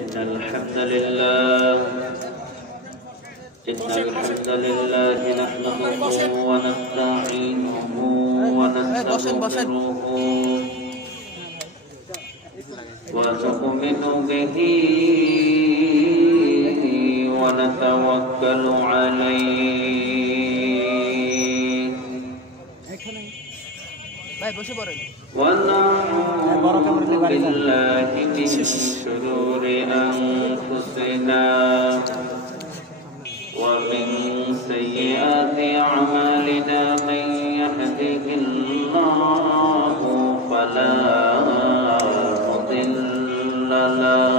إن الحمد لله نحمده ونستعينه ونستغفره ونؤمن به ونتوكل عليه ونعوذ بالله من شرور أنفسنا ومن سيئات أعمالنا من يهده الله فلا مضل له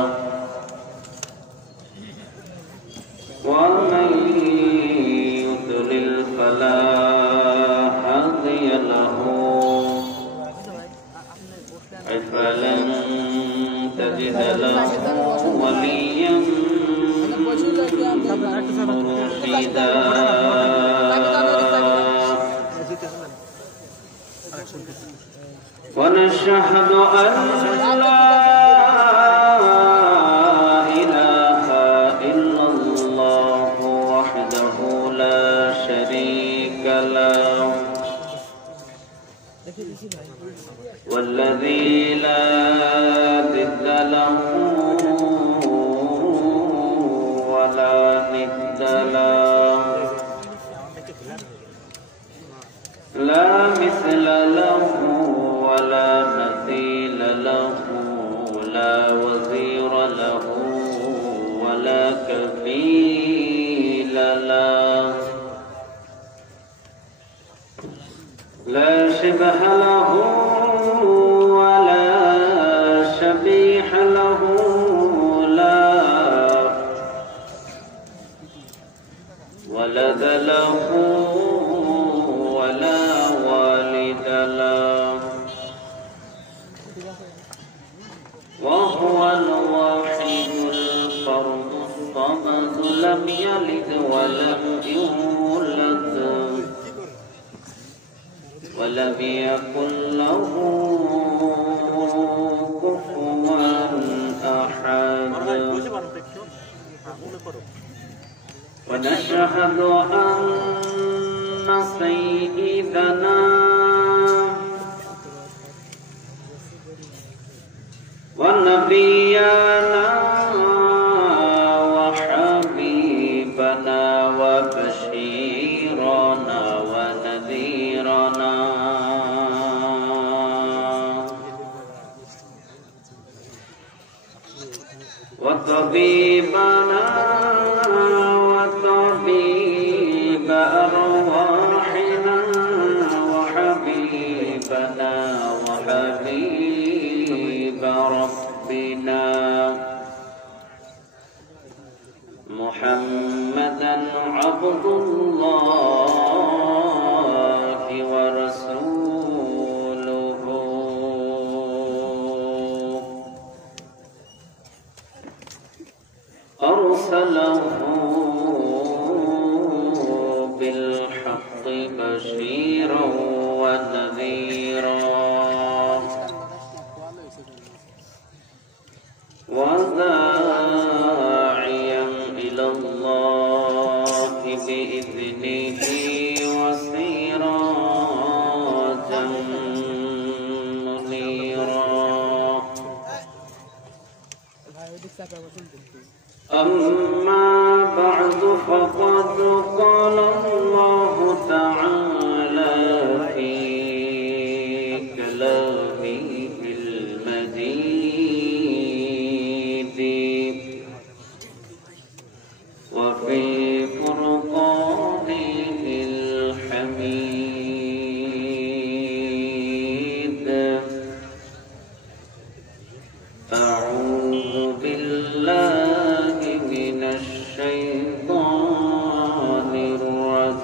ومن يضلل فلا هادي له فلن تجد له وليا مرشدا ونشهد أن لا إله إلا الله وحده لا شريك له والذي لا ضد له ولا ند له لا مثل له ولا مثيل له لا وزير له ولا كفيل له لا شبه له ولا شبيح له لا ولد له ولا والد له وهو الواحد الفرد الصمد لم يلد ولم يولد ولم يكن له كفوا أحد ونشهد أن سيدنا ونبينا وحبيبنا وبشيرنا ونذيرنا وطبيبنا وطبيب أرواحنا وحبيبنا وحبيب ربنا محمدا عبد الله ورسوله أرسله بالحق بشيرا ونذيرا وداعيا إلى الله بإذنه وسراجا منيرا أما بعد فقد قال الله تعالى في كلامه المجيد وفي فرقانه الحميد أعوذ بالله من الشيطان الرجيم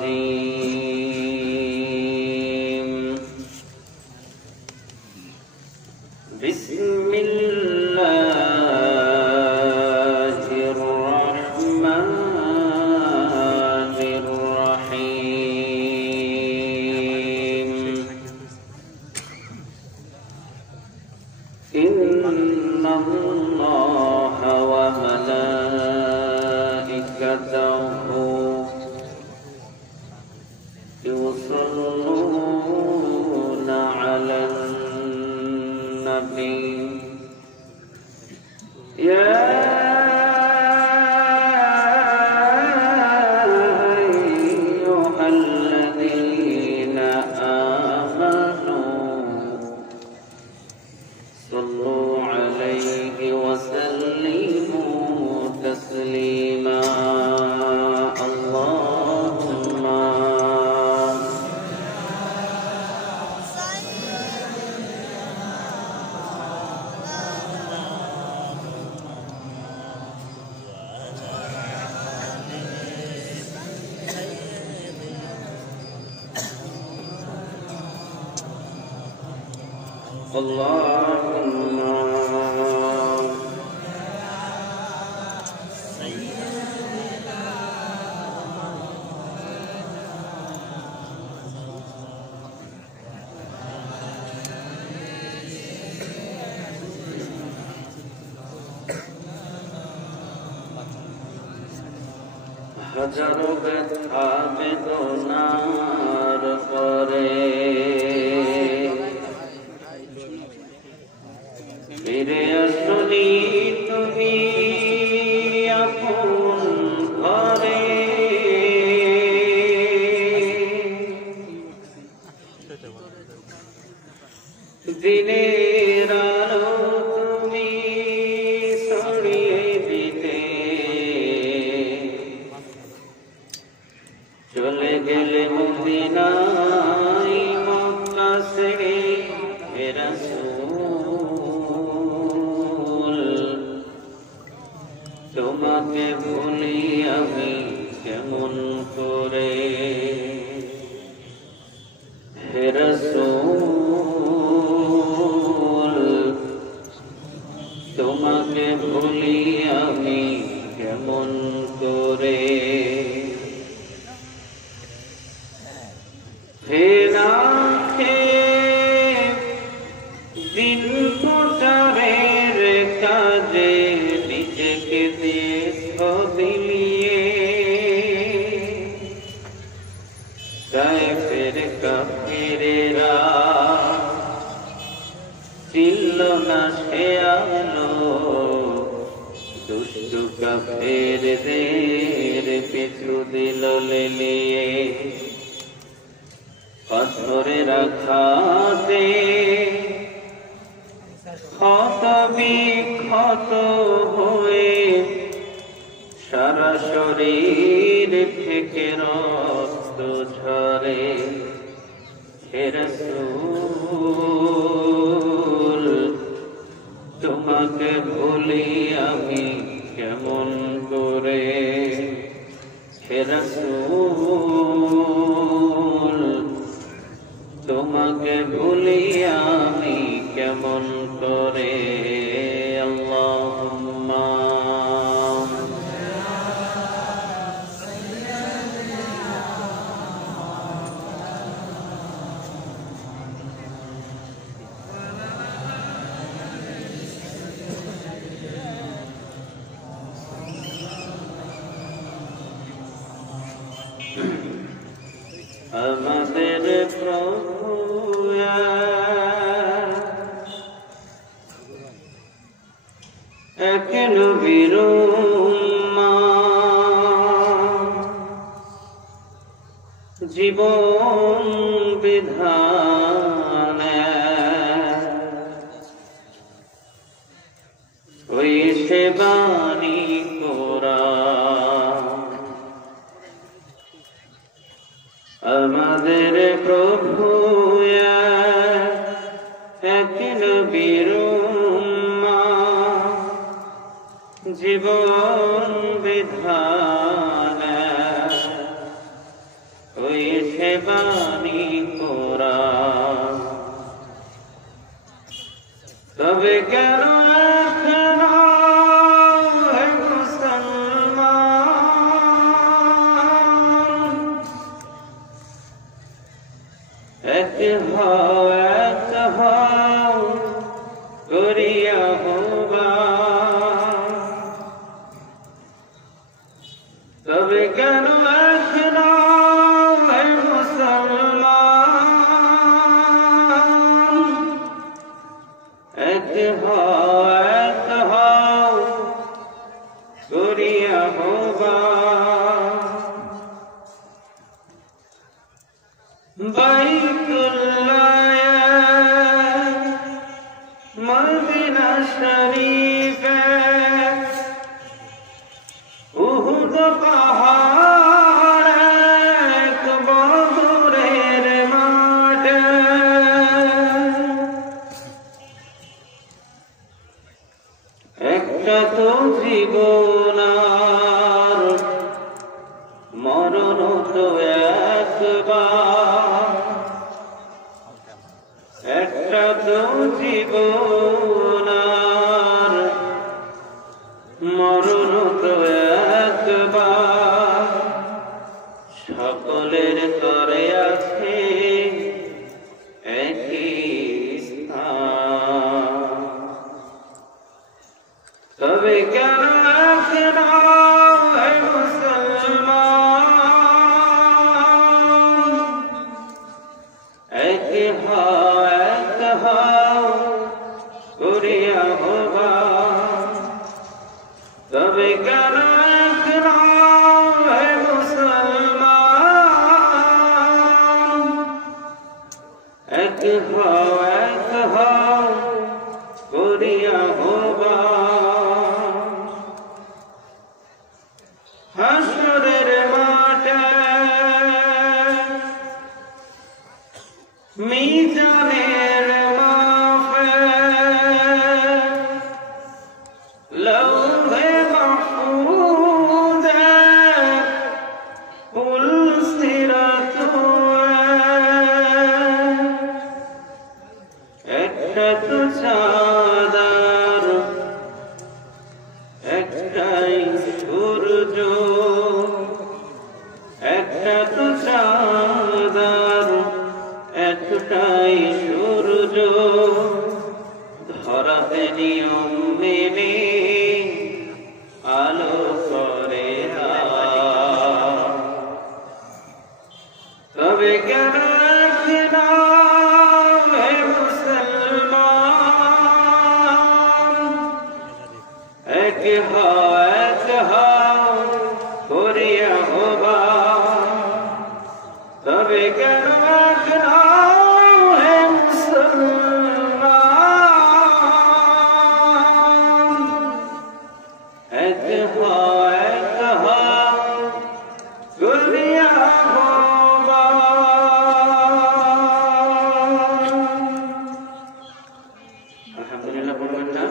হাজারো ব্যথা বেদনার পরে ফিরে আসনি তুমি আপন ঘরে। দিনের আলো তুমি ছড়িয়ে দিতে চলে গেলে মদিনায় মক্কা ছেড়ে হে রাসূল, তোমাকে ভুলি আমি কেমন করে হে রাসূল, তোমাকে ভুলি আমি কেমন করে। দিন প্রচারের কাজে নিজেকে দিয়েছ বিলিয়ে, কাফের কাফেরেরা চিনল না সে আলো, দুষ্টু কাফেরদের পিছু দিল লেলিয়ে। পাথরের আঘাতে ক্ষত বিক্ষত হয়ে সারা শরীর থেকে রক্ত ঝরে হে রাসূল, তোমাকে ভুলি আমি কেমন করে হে রাসূল, তোমাকে ভুলি আমি কেমন করে। আল্লাহুম্মা আমাদের প্রভু এক নবীর উম্মত, জীবন বিধান ওই সে বাণী কোরআন। আমাদের প্রভু এক নবীর উম্মত, জীবন বিধান ওই সে বাণী কোরআন। তবে কেন এক হও করিয়া হবা, তবে কেন এক নও হে মুসলমান, এক হও জীবনার মরণ তো একবার, একটা তো জীবনার মরণ তো একবার, সকলের তরে আছে একই স্থান। তবে কেন একলা হে মুসলমান, এক হও করিয়া হবা। তবে কেন একলা হে মুসলমান, এক হও করিয়া হবা। হাসরের মাঠে মিজানের মাপে লৌহে মাহফুজে একটা তো চাঁদার একটাই সূর্য, একটা তো চাঁদার একটাই সূর্য, ধরাতে নিয়ম মেনে আলো করে। তবে কেন একলা হে মুসলমান, এক হও করিয়া হবা। তবে কেন একলা হে মুসলমান, এক হও করিয়া হবা। আলহামদুলিল্লাহ বলবেন না?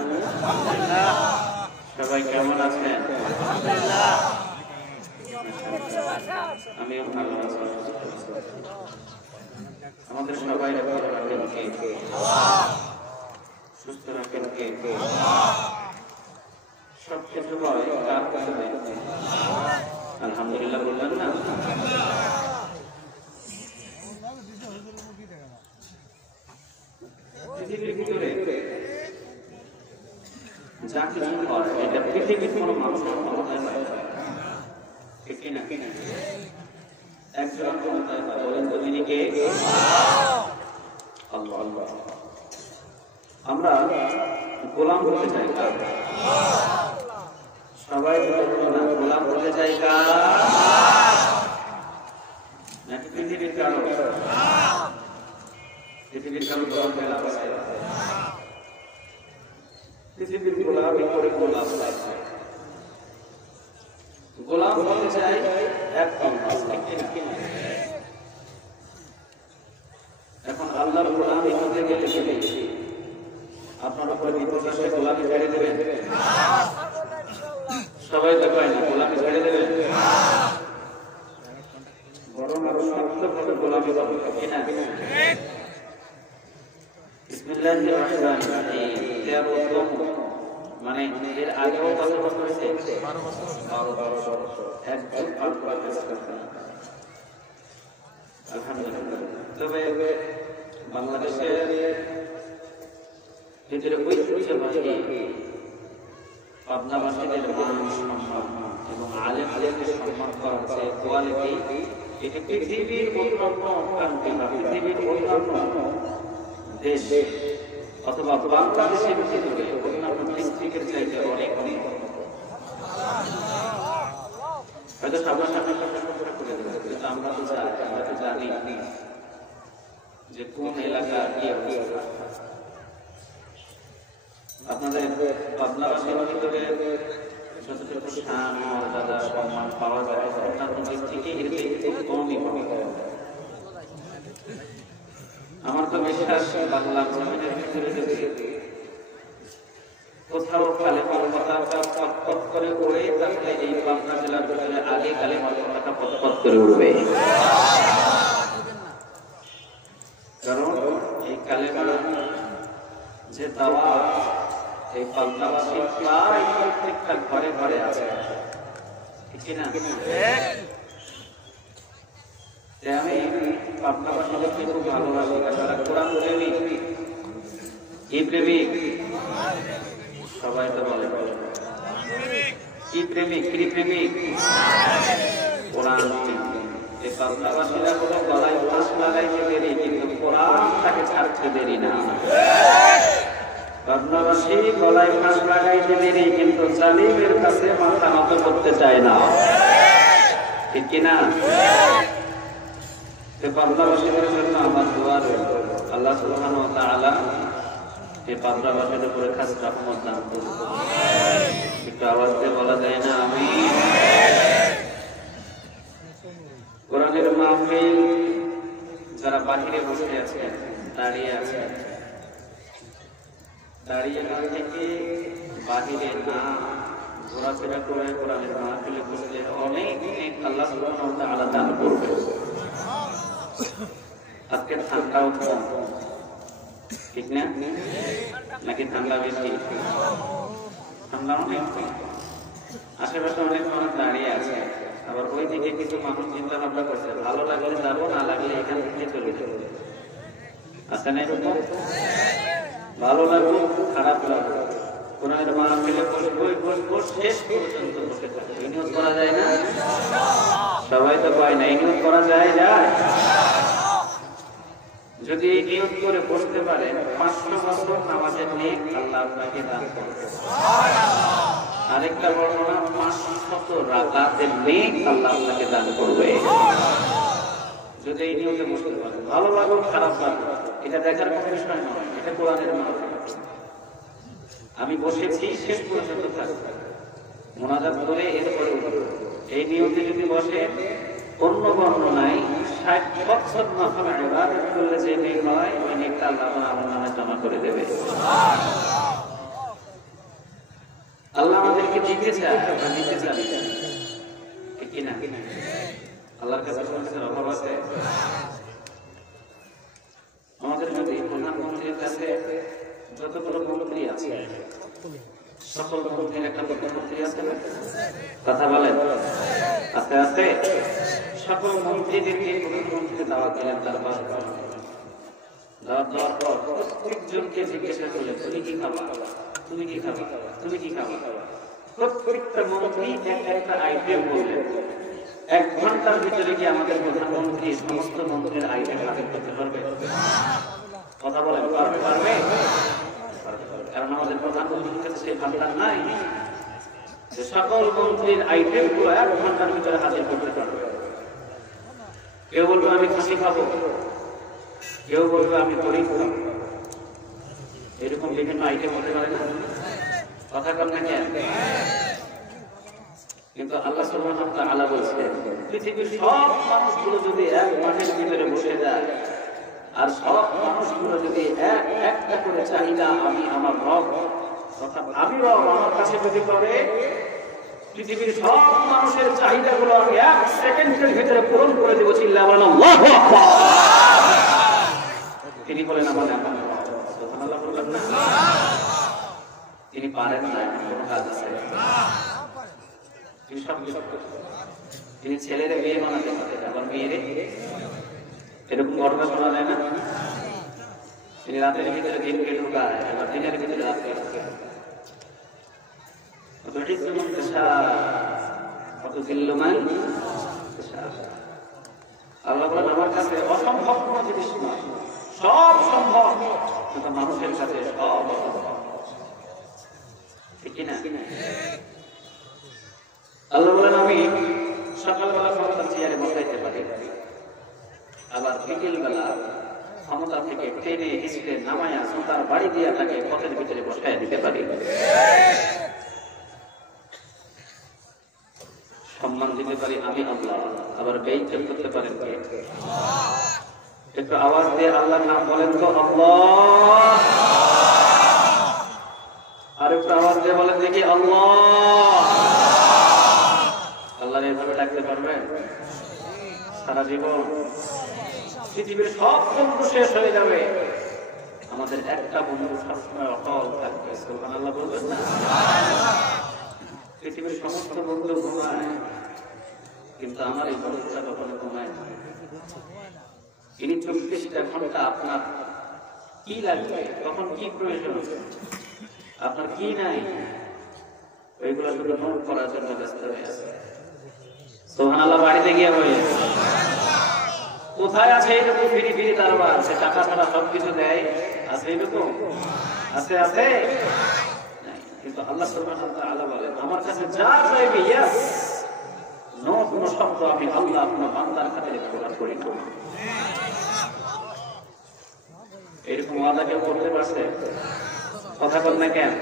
সবাই কেমন আছেন? আমিও ভালো আছি। আমাদের সবাই ভালো রাখেন কে? সুস্থ রাখেন কে? সব কিছু হয় কার কারণে? আলহামদুলিল্লাহ বলবেন না? পৃথিবীর ভিতরে যা কিছু হয় এটা পৃথিবীর কোনো মানুষের ক্ষমতায় পায় না, ঠিক না? একজন ক্ষমতায় পায়, বলেন তো তিনি কে? আল্লাহ। আল্লাহ। আমরা গোলাম হতে চাই কার? সবাই গোলাম হতে চাই কার? নাকি পৃথিবীর কারো? পৃথিবীর কারো গোলাম মেলা আছে? পৃথিবীর গোলামি করে গোলাম গোলাম হতে চাই একদম। এখন আল্লাহর গোলামি হতে গেলে আপনার উপর বিপদে গোলামি ছেড়ে দেবেন? সবাই তো কয় না গোলামি ছেড়ে দেবেন, বরং আরো শক্তভাবে গোলামি করবে, কিনা? বিসমিল্লাহির রহমানির রহিম। 13তম মানে এর আগেও কত বছর হয়েছে? 12 বছর। একদম আলহামদুলিল্লাহ। তবে বাংলাদেশের ভিতরে ঐতিহ্যবাহী পাবনাবাসীদের মান সম্মান এবং আলেমদের সম্মান করা হচ্ছে কোয়ালিটি, এটি পৃথিবীর অন্যান্য কান্ট্রি বা পৃথিবীর অন্যান্য দেশ অথবা বাংলাদেশের ভিতরে অন্যান্য ডিস্ট্রিক্টের চাইতে অনেক অনেক হয়তো সামনাসামনি করে দেবে, কিন্তু আমরা তো জানি যে কোন এলাকা কি অবস্থা। আপনাদের পাবনাবাসীর ভিতরে যতটুকু শান মর্যাদা সম্মান পাওয়া যায় অন্যান্য ডিস্ট্রিক্টে এর থেকে কমই পাওয়া যায়। আমার তো বিশ্বাস বাংলা জমিনের ভিতরে যদি কোথাও কালেমার কথা করে তাহলে এই পাবনা জেলার ভিতরে আগে কালেমার পতাকা পথ করে উঠবে। কারণ এই কালেমার যে দাওয়া এই পাবনাবাসী প্রায় প্রত্যেকটা ঘরে ঘরে আছে, ঠিক না? আমি পাবনাবাসীদেরকে খুব ভালোবাসি, তারা কোরআন প্রেমিক। কি প্রেমিক? সবাই তো বলে কি প্রেমিক? কি প্রেমিক? কোরআন প্রেমিক। এই পাবনাবাসীরা কোনো গলায় ফাঁস লাগাইতে দেরি, কিন্তু কোরআনটাকে ছাড়তে দেরি না। পাবনাবাসী গলায় ফাঁস লাগাইতে দেরি, কিন্তু জালিমের কাছে মাথা নত করতে চায় না, ঠিক কিনা? পাবনাবাসীদের জন্য আমার দোয়া রইল, আল্লাহ সুবহানাহু ওয়া তাআলা এই পাবনাবাসীর উপরে খাস রহমত দান করুন। একটু আওয়াজ দিয়ে বলা যায় না আমিন? কোরআনের মাহফিল যারা বাহিরে বসে আছে, দাঁড়িয়ে আছে, দাঁড়িয়ে না থেকে বাহিরে না ঘোরাফেরা করে কোরআনের মাহফিলে বসলে অনেক আল্লাহ সুবহানাহু ওয়া তাআলা দান করবে। আজকে ঠান্ডাও কম, ঠিক না? নাকি ঠান্ডা বেশি? ঠান্ডা অনেক কম। আশেপাশে অনেক মানুষ দাঁড়িয়ে আছে, আবার ওই দিকে কিছু মানুষ চিন্তা ভাবনা করছে, ভালো লাগলে যাবো, না লাগলে এখান থেকে চলে যাবো। আছে না এরকম? ভালো লাগলো, খারাপ লাগলো, কোরআনের মাহফিলে বসবো, শেষ পর্যন্ত বসে থাকবো। এই নিয়ত করা যায় না? সবাই তো পায় না, এই নিয়ত করা যায়? যায়। যদি এই নিয়ত করে বসতে পারেন, 500 বছর নামাজের নেক আল্লাহ আপনাকে দান করবে। আরেকটা বর্ণনা, 500 রাকাতের নেক আল্লাহ আপনাকে দান করবে, যদি এই নিয়তে বসতে পারেন। ভালো লাগলো, খারাপ লাগলো, এটা দেখার কোনো বিষয় নয়, এটা কোরআনের মাহফিল। আমি বসেছি, শেষ পর্যন্ত থাকবো, মোনাজাত করে এরপরে এই নিয়তে যদি বসে, অন্য বর্ণনায় 60 বছর নফল ইবাদত করলে যে নেক হয়, ওই নেকটা আল্লাহ আমার নামে জমা করে দেবে। আল্লাহ আমাদেরকে দিতে চায়, আমরা দিতে চাই, ঠিক কিনা? আল্লাহর কাছে মানুষের অভাব আছে। আমাদের যদি প্রধানমন্ত্রীর কাছে যতগুলো মন্ত্রী আছে, সকল মন্ত্রীর একটা প্রধানমন্ত্রী আছে না? কথা বলেন, আস্তে আস্তে সকল মন্ত্রীদেরকে প্রধানমন্ত্রীকে দাওয়াত দিলেন। দরবার দাওয়াত দেওয়ার পর প্রত্যেকজনকে জিজ্ঞাসা করলেন, তুমি কি খাবা? তুমি কি খাবা? তুমি কি খাবা? প্রত্যেকটা মন্ত্রী একটা আইটেম বললেন। 1 ঘন্টার ভিতরে কি আমাদের প্রধানমন্ত্রী সমস্ত মন্ত্রীর আইটেম হাজির করতে পারবে? কথা বলেন, পারবে? কারণ আমাদের প্রধানমন্ত্রীর কাছে সেই ভান্ডার নাই যে সকল মন্ত্রীর আইটেম গুলো 1 ঘন্টার ভিতরে হাজির করতে পারবে। কেউ বলবে আমি খাসি খাবো, কেউ বলবে আমি গরিব খাবো, এরকম বিভিন্ন আইটেম হতে পারে না? কথা কন না কেন? কিন্তু আল্লাহ সুবহানাহু ওয়া তাআলা বলছেন, পৃথিবীর সব মানুষগুলো যদি এক মাঠের ভিতরে বসে যায়, আর সব মানুষগুলো যদি একটা করে চাহিদা আমি আমার রব, অর্থাৎ আমি রব আমার কাছে যদি করে, পৃথিবীর সব মানুষের চাহিদাগুলো আমি 1 সেকেন্ডের ভিতরে পূরণ করে দেবো। চিল্লায়া বলেন আল্লাহু আকবার। তিনি বলেন আমাদের সুবহানাল্লাহ বললেন না? তিনি পারেন না, কোনো কাজ আছে? তিনি ছেলেরে বিয়ে বানাতে পারেন, আবার মেয়েরে এরকম ঘটনা শোনা যায় না? তিনি রাতের ভিতরে দিনকে ঢুকায়, আবার দিনের ভিতরে রাতকে ঢুকায়। আল্লাহ বলেন আমার কাছে অসম্ভব কোন জিনিস নয়, সব সম্ভব, কিন্তু মানুষের কাছে সব অসম্ভব, ঠিক কিনা? আল্লাহ বলেন আমি সকালবেলা ক্ষমতার চেয়ারে বসাইতে পারি, আবার বিকেল বেলা ক্ষমতা থেকে টেনে হিসেবে নামায়া তার বাড়ি দিয়া তাকে পথের ভিতরে বসায় দিতে পারি। সম্মান দিতে পারি আমি আল্লাহ, আবার বেইজ্জত করতে পারেন কে? একটু আওয়াজ দিয়ে আল্লাহর নাম বলেন তো, আল্লাহ। আর একটু আওয়াজ দিয়ে বলেন দেখি, আল্লাহ। রাখতে পারবেন সারা জীবন? পৃথিবীর সব বন্ধু শেষ হয়ে যাবে, আমাদের একটা বন্ধু সবসময় অটল থাকবে। সুবহানাল্লাহ বলবেন না? পৃথিবীর সমস্ত বন্ধু ঘুমায়, কিন্তু আমার এই বন্ধুটা কখনো ঘুমায় না। ইনি 24টা ঘন্টা আপনার কি লাগবে, কখন কি প্রয়োজন, আপনার কি নাই, ওইগুলো শুধু নোট করার জন্য ব্যস্ত হয়ে আছে। সুবহানাল্লাহ বাড়িতে গিয়ে বলে কোথায় আছে এইটুকু ফিরি ফিরি দরবার, সে টাকা ছাড়া সবকিছু দেয়, আছে এইটুকু? আছে আছে, কিন্তু আল্লাহ সুবহানাহু ওয়া তাআলা বলেন আমার কাছে যা চাইবে ইয়েস নো, কোনো শব্দ আমি আল্লাহ আপনার বান্দার খাতিরে প্রকাশ করি না। এরকম ওয়াদা কেউ করতে পারছে? কথা বল না কেন?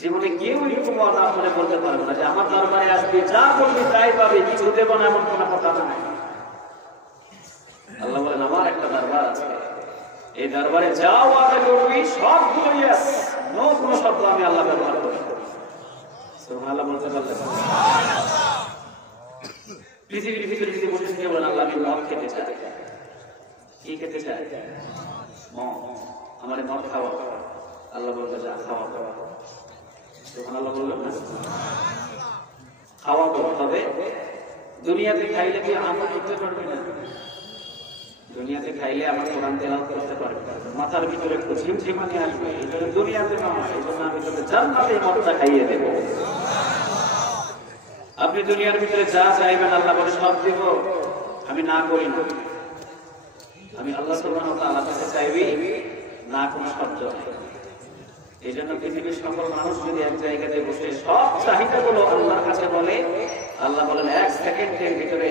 জীবনে কেউ এরকম ওয়াদা আপনারে বলতে পারবে না যে আমার দরবারে আসবে যা বলবি তাই পাবে, কিছু দেব না, এমন কোনো কথা নাই। আল্লাহ বলেন আমার একটা দরবার আছে, এই দরবারে যা ওয়াদা করবি সবগুলো ইয়েস নো, কোনো শব্দ আমি আল্লাহ ব্যবহার করি। সুবহানাল্লাহ বলতে পারলে পৃথিবীর ভিতরে যদি বসে থেকে বলেন আল্লাহ আমি মদ খেতে চাই, কি খেতে চাই? মদ, আমার মদ খাওয়া, আল্লাহ বলতে চাই খাওয়া খাওয়া। সুবহানাল্লাহ বললেন না? খাওয়া করতে হবে। দুনিয়াতে খাইলে কি আমল করতে পারবে না? দুনিয়াতে খাইলে আমার কোরআন তেলাওয়াত করতে পারবে না, মাথার ভিতরে একটু ঝিমঝিমানি আসবে, এটা দুনিয়াতে নয়, এই জন্য আমি তোকে জান্নাতে মদটা খাইয়ে দেব। আপনি দুনিয়ার ভিতরে যা চাইবেন আল্লাহ বলে সব দেব, আমি না করি না। আমি আল্লাহ সুবহানাহু ওয়া তাআলার কাছে চাইবি না, কোনো শব্দ নেই। এই জন্য পৃথিবীর সকল মানুষ যদি এক জায়গাতে বসে সব চাহিদাগুলো আল্লাহর কাছে বলে, আল্লাহ বলেন 1 সেকেন্ডের ভিতরে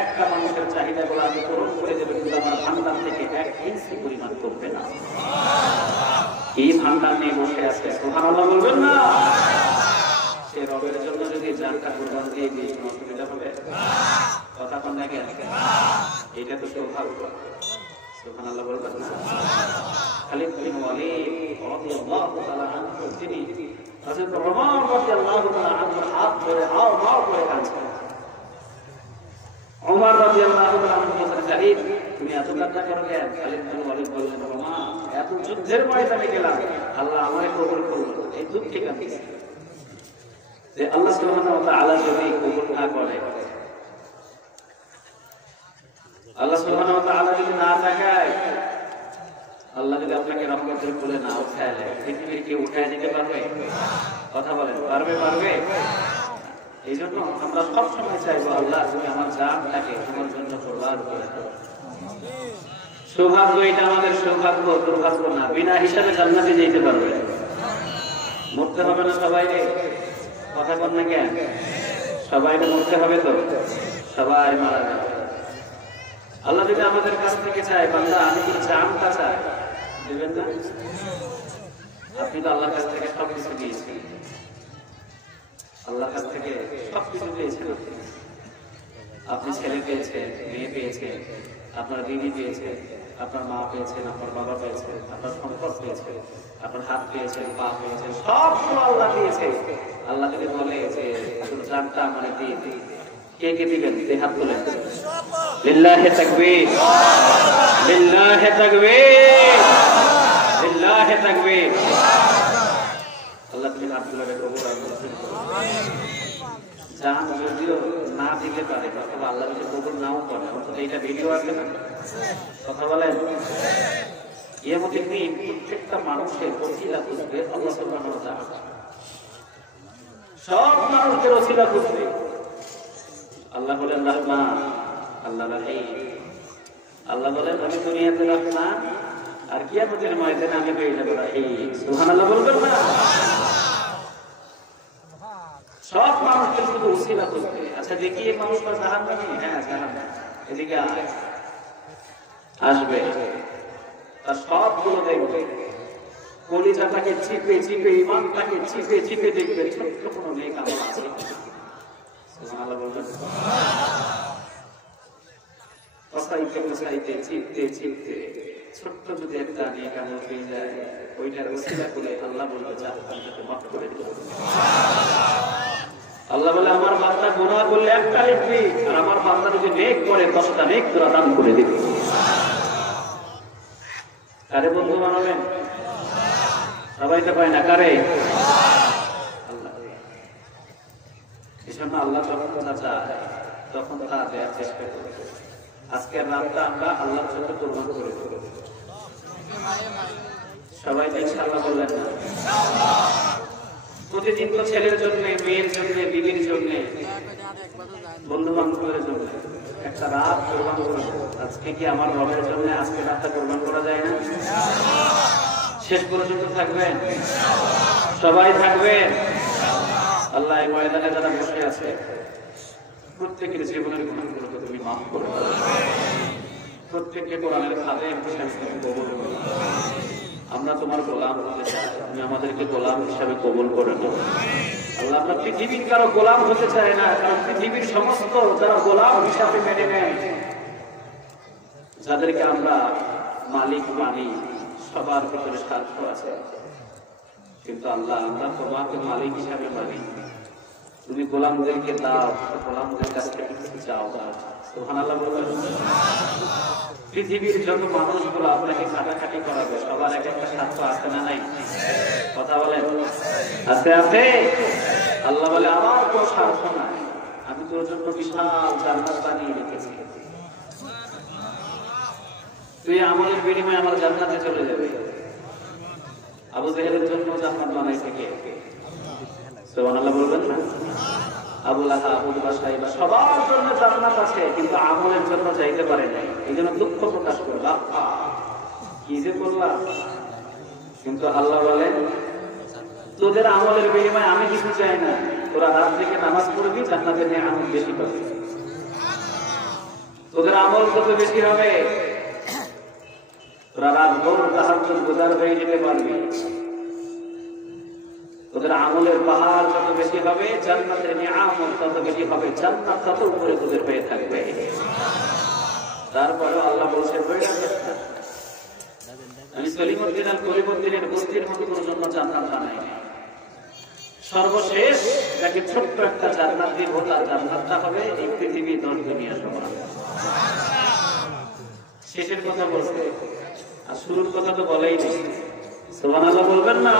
একটা মানুষের চাহিদাগুলো আমি পূরণ করে দেব, কিন্তু আমার ভান্ডার থেকে 1 ইঞ্চি পরিমাণ করবে না। কি ভান্ডার নিয়ে বসে আছে? সুবহানাল্লাহ বলবেন না? সে রবের জন্য যদি জানটা কুরবান দিয়ে দিই অসুবিধা হবে? কথা কোন না কেন? এটা তো সৌভাগ্য। সুবহানাল্লাহ বলবেন না? খালিদ বিন ওয়ালিদ রাদিয়াল্লাহু তাআলা আনহু তিনি হযরত ওমর রাদিয়াল্লাহু তাআলা আনহু হাত ধরে হাও মাও করে কাঁদছেন। ওমর রাদিয়াল্লাহু তাআলা আনহু বলেন খালিদ তুমি এত কান্না করো কেন? খালিদ বিন ওয়ালিদ বললেন ওমর এত যুদ্ধের ময়দানে গেলাম, আল্লাহ আমাকে কবুল করলো, এই দুঃখে কাঁদছি। যে আল্লাহ সুবহানাহু ওয়া তাআলা যদি কবুল না করে, আল্লাহ সুবহানাহু ওয়া তাআলা যদি না তাকায়, আল্লাহ যদি আপনাকে রহমতের কোলে না উঠায় দেয়, পৃথিবীর কেউ উঠায় দিতে পারবে? কথা বলেন, পারবে? পারবে? এই জন্য আমরা সবসময় চাইবো আল্লাহ তুমি আমার জানটাকে তোমার জন্য কুরবান করে দাও। সৌভাগ্য এটা আমাদের সৌভাগ্য, দুর্ভাগ্য না। বিনা হিসাবে জান্নাতে যেতে পারবে, মরতে হবে না সবাই। কথা বল না কেন? সবাই মরতে হবে তো, সবাই মারা যাবে। আল্লাহ যদি আমাদের কাছ থেকে চায় বান্দা আমি কি জানটা চাই, দেবেন না? আপনি তো আল্লাহর কাছ থেকে সবকিছু দিয়েছেন, আল্লাহর কাছ থেকে সবকিছু পেয়েছেন। আপনি ছেলে পেয়েছেন, মেয়ে পেয়েছেন, আপনার বিবি পেয়েছেন, আপনার মা পেয়েছেন, আপনার বাবা পেয়েছেন, আপনার সম্পদ পেয়েছেন, আপনার হাত পেয়েছেন, পা পেয়েছেন, সবগুলো আল্লাহ দিয়েছে। আল্লাহ যদি বলে যে জানটা আমার দিয়ে দিই, কে কে দিবেন? হাত তোলেন। লিল্লাহি তাকবীর, লিল্লাহি তাকবীর, লিল্লাহি তাকবীর। আল্লাহ তুমি আব্দুল্লাহকে কবুল জান যদিও না দিতে পারে, অথবা আল্লাহ যদি কবুল নাও করে, অথবা এটা ভিডিও আছে না? কথা বলেন। কিয়ামতের দিন প্রত্যেকটা মানুষের ওসিলা খুঁজবে আল্লাহ সুবহানাহু ওয়া তাআলা। সব মানুষের ওসিলা খুঁজবে। আল্লাহ বলেন রহমান, আল্লাহ রহিম। আল্লাহ বলেন আমি দুনিয়াতে রহমান, আর কিয়ামতের ময়দানে আমি হয়ে যাব রহিম। সুবহানাল্লাহ বলবেন না? সব মানুষের শুধু ওসিলা খুঁজবে। আচ্ছা দেখি এই মানুষটা জাহান্নামী? হ্যাঁ জাহান্নামী। এদিকে আসবে, তার সবগুলো দেখবে, কলিজাটাকে চিপে চিপে, ইমানটাকে চিপে চিপে দেখবে ছোট্ট কোনো নেক আমল আছে। সুবহানাল্লাহ বলবেন। কসাইতে কসাইতে চিপতে চিপতে ছোট্ট যদি একটা নেক আমল পেয়ে যায়, ওইটার ওসিলা করে আল্লাহ বলবে যা আপনাকে মাফ করে দিল। আল্লাহ বলে আমার বান্দা গুনাহ করলে একটা লিখবি, আর আমার বান্দা যদি নেক করে 10টা নেক তোরা দান করে দিবি। কারে বন্ধু বানাবেন? সবাই তো পায় না, কারে? আল্লাহ। এজন্য আল্লাহ যখন তা চায় তখন তা দেওয়ার চেষ্টা করে। আজকের রাতটা আমরা আল্লাহর জন্য কুরবান করে দেব। সবাই ইনশাআল্লাহ বললেন না? প্রতিদিন তো ছেলের জন্য, মেয়ের জন্য, বিবির জন্য, বন্ধু বান্ধবের জন্য একটা রাত কুরবান করে দেব। আজকে কি আমার রবের জন্য আজকে রাতটা কুরবান করা যায় না? শেষ পর্যন্ত থাকবেন? সবাই থাকবেন? আল্লাহ এই ময়দানে যারা বসে আছে প্রত্যেকের জীবনের গুনাহগুলোকে তুমি মাফ করে দাও। প্রত্যেককে কোরআনের খাদেম হিসেবে তুমি কবুল করো। আমরা তোমার গোলাম হতে চাই, তুমি আমাদেরকে গোলাম হিসাবে কবুল করে নাও। আল্লাহ, আমরা পৃথিবীর কারো গোলাম হতে চাই না, কারণ পৃথিবীর সমস্ত যারা গোলাম হিসাবে মেনে নেয়, যাদেরকে আমরা মালিক মানি, সবার ভিতরে স্বার্থ আছে। কিন্তু আল্লাহ, আমরা তোমাকে মালিক হিসাবে মানি। তুমি গোলামদেরকে দাও, গোলামদের কাছ থেকে কিছু চাও। সুবহানাল্লাহ বলবেন? পৃথিবীর যত মানুষগুলো আপনাকে খাটাখাটি করাবে, সবার এক একটা স্বার্থ আছে না নাই? কথা বলেন, আছে? আছে। আল্লাহ বলে, আমার কোনো স্বার্থ নাই, আমি তোর জন্য বিশাল জান্নাত বানিয়ে রেখেছি। তুই আমলের বিনিময়ে আমার জান্নাতে চলে যাবে। আবু জেহেলের জন্য জান্নাত বানাইছে কে? সুবহানাল্লাহ বলবেন না? আবু লাহাব, আবু সাইবা, সবার জন্য জান্নাত আছে, কিন্তু আমলের জন্য যাইতে পারে নাই। এই জন্য দুঃখ প্রকাশ করলাম, কি যে করলাম। কিন্তু আল্লাহ বলেন, তোদের আমলের বিনিময়ে আমি কিছু চাই না, তোরা রাত থেকে নামাজ পড়বি, জান্নাতের নিয়ামত বেশি পাবি। তোদের আমল কত বেশি হবে, তোরা রাত ভোর তাহাজ্জুদ গুজার হয়ে যেতে পারবি। তোদের আমলের পাহাড় যত বেশি হবে, জান্নাতের নিয়ামত তত বেশি হবে, জান্নাত তত উপরে তোদের পেয়ে থাকবে। তারপরে আল্লাহ বলছে, আমি সলিমুদ্দিন আল করিমুদ্দিনের বস্তির মতো কোনো জন্য জান্নাত বানাই নাই। সর্বশেষ যাকে ছোট্ট একটা জান্নাত দিব, তার জান্নাতটা হবে এই পৃথিবীর 10 দুনিয়া সমান। শেষের কথা বলছে, আর শুরুর কথা তো বলেই নেই। সুবহানাল্লাহ বলবেন না?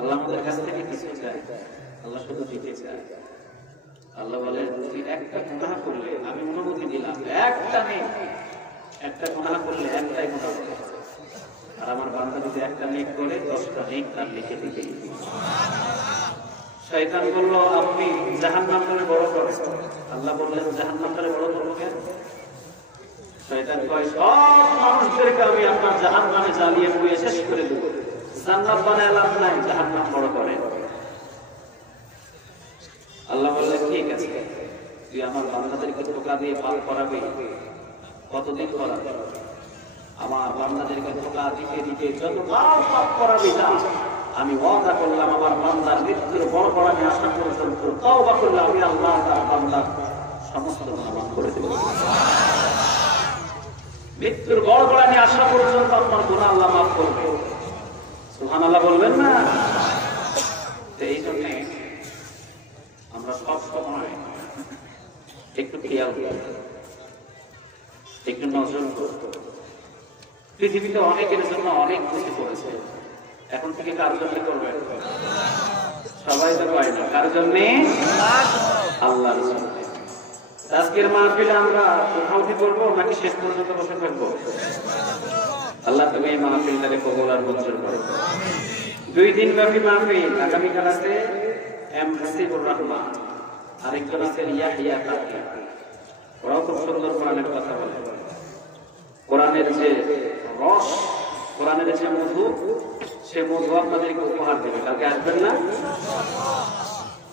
আল্লাহ আমাদের কাছ থেকে কিছু চায়, আল্লাহ শুধু দিতে চায়। আল্লাহ বলেন, তুই একটা গুনাহ করলে আমি অনুমতি দিলাম, একটা নেক, একটা গুনাহ করলে একটাই গুনাহ হবে, আর আমার বান্দা যদি একটা নেক করে 10টা নেক তার লিখে দিবে। শয়তান বলল, আপনি জাহান্নামটারে বড় করেন। আল্লাহ বললেন, জাহান্নামটারে বড় করবো কেন? শয়তান কয়, সব মানুষদেরকে আমি আপনার জাহান্নামে জ্বালিয়ে পুড়িয়ে শেষ করে দেব, জান্নাত বানায় লাভ নাই, জাহান্নাম বড় করে। আল্লাহ বললেন, ঠিক আছে, তুই আমার বান্দাদেরকে ধোঁকা দিয়ে পাপ করাবি, কতদিন করাবি? আমার বান্দাদেরকে ধোঁকা দিতে দিতে যত পাপ করাবি না, আমি ওয়াদা করলাম আমার বান্দার মৃত্যুর বড় বড় আমি আশা পর্যন্ত তওবা করলে আমি আল্লাহ তার বান্দার সমস্ত গুনাহ মাফ করে দেব। মৃত্যুর বড় বড় আমি আশা পর্যন্ত আপনার গুনাহ আল্লাহ মাফ করবে। সুবহানাল্লাহ বলবেন না? এই জন্য আমরা সব সময় একটু খেয়াল করি, একটু নজর করব। পৃথিবীতে অনেকের জন্য অনেক কিছু করেছে, এখন থেকে কার জন্য করবেন? সবাই তো পায় না, কার জন্য? আল্লাহর জন্য। আজকের মাহফিলে আমরা উঠাউঠি করবো নাকি শেষ পর্যন্ত বসে থাকবো? আল্লাহ তুমি এই মাহফিলটাকে কবুল আর মঞ্জুর করো। 2 দিন ব্যাপী মাহফিল। আগামীকাল আছে এম হাসিবুর রহমান, আরেকজন আছে ইয়াহিয়া কাকি। ওরাও খুব সুন্দর কোরআনের কথা বলে। কোরআনের যে রস, কোরআনের যে মধু, সে মধু আপনাদেরকে উপহার দেবে। কালকে আসবেন না?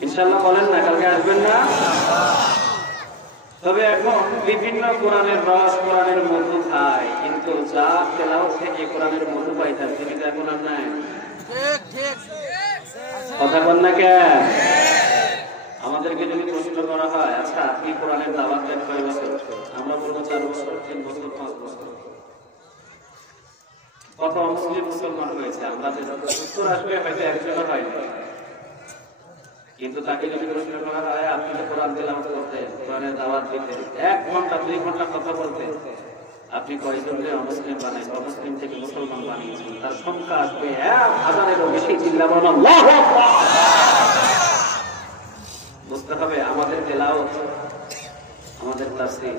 ইনশাআল্লাহ বলেন না, কালকে আসবেন না? তবে এখন বিভিন্ন কোরআনের রস, কোরআনের মধু খায়, কিন্তু যা তেলাওয়াত থেকে কোরআনের মধু পাইতাম তিনি তো এখন আর নাই। কথা বল না কেন? আমাদেরকে যদি প্রশ্ন করা হয়, আচ্ছা আপনি কোরআনের দাওয়াত দেন কয় বছর? আমরা বলবো 4 বছর, 3 বছর, 5 বছর। কত অমুসলিম মুসলমান হয়েছে, আমরা উত্তর আসবে হয়তো একজনও হয়নি, কিন্তু তাকে যদি প্রশ্ন করা হয় আপনি তো কোরআন তেলাওয়াত করতেন, কোরআনের দাওয়াত দিতেন, 1 ঘন্টা 2 ঘন্টা কথা বলতেন, আপনি কয়জনকে অমুসলিম বানাইছেন, অমুসলিম থেকে মুসলমান বানিয়েছেন, তার সংখ্যা আসবে 1000-এরও বেশি। চিল্লাবেন আল্লাহু আকবার। বুঝতে হবে আমাদের তেলাওয়াত, আমাদের তাফসীর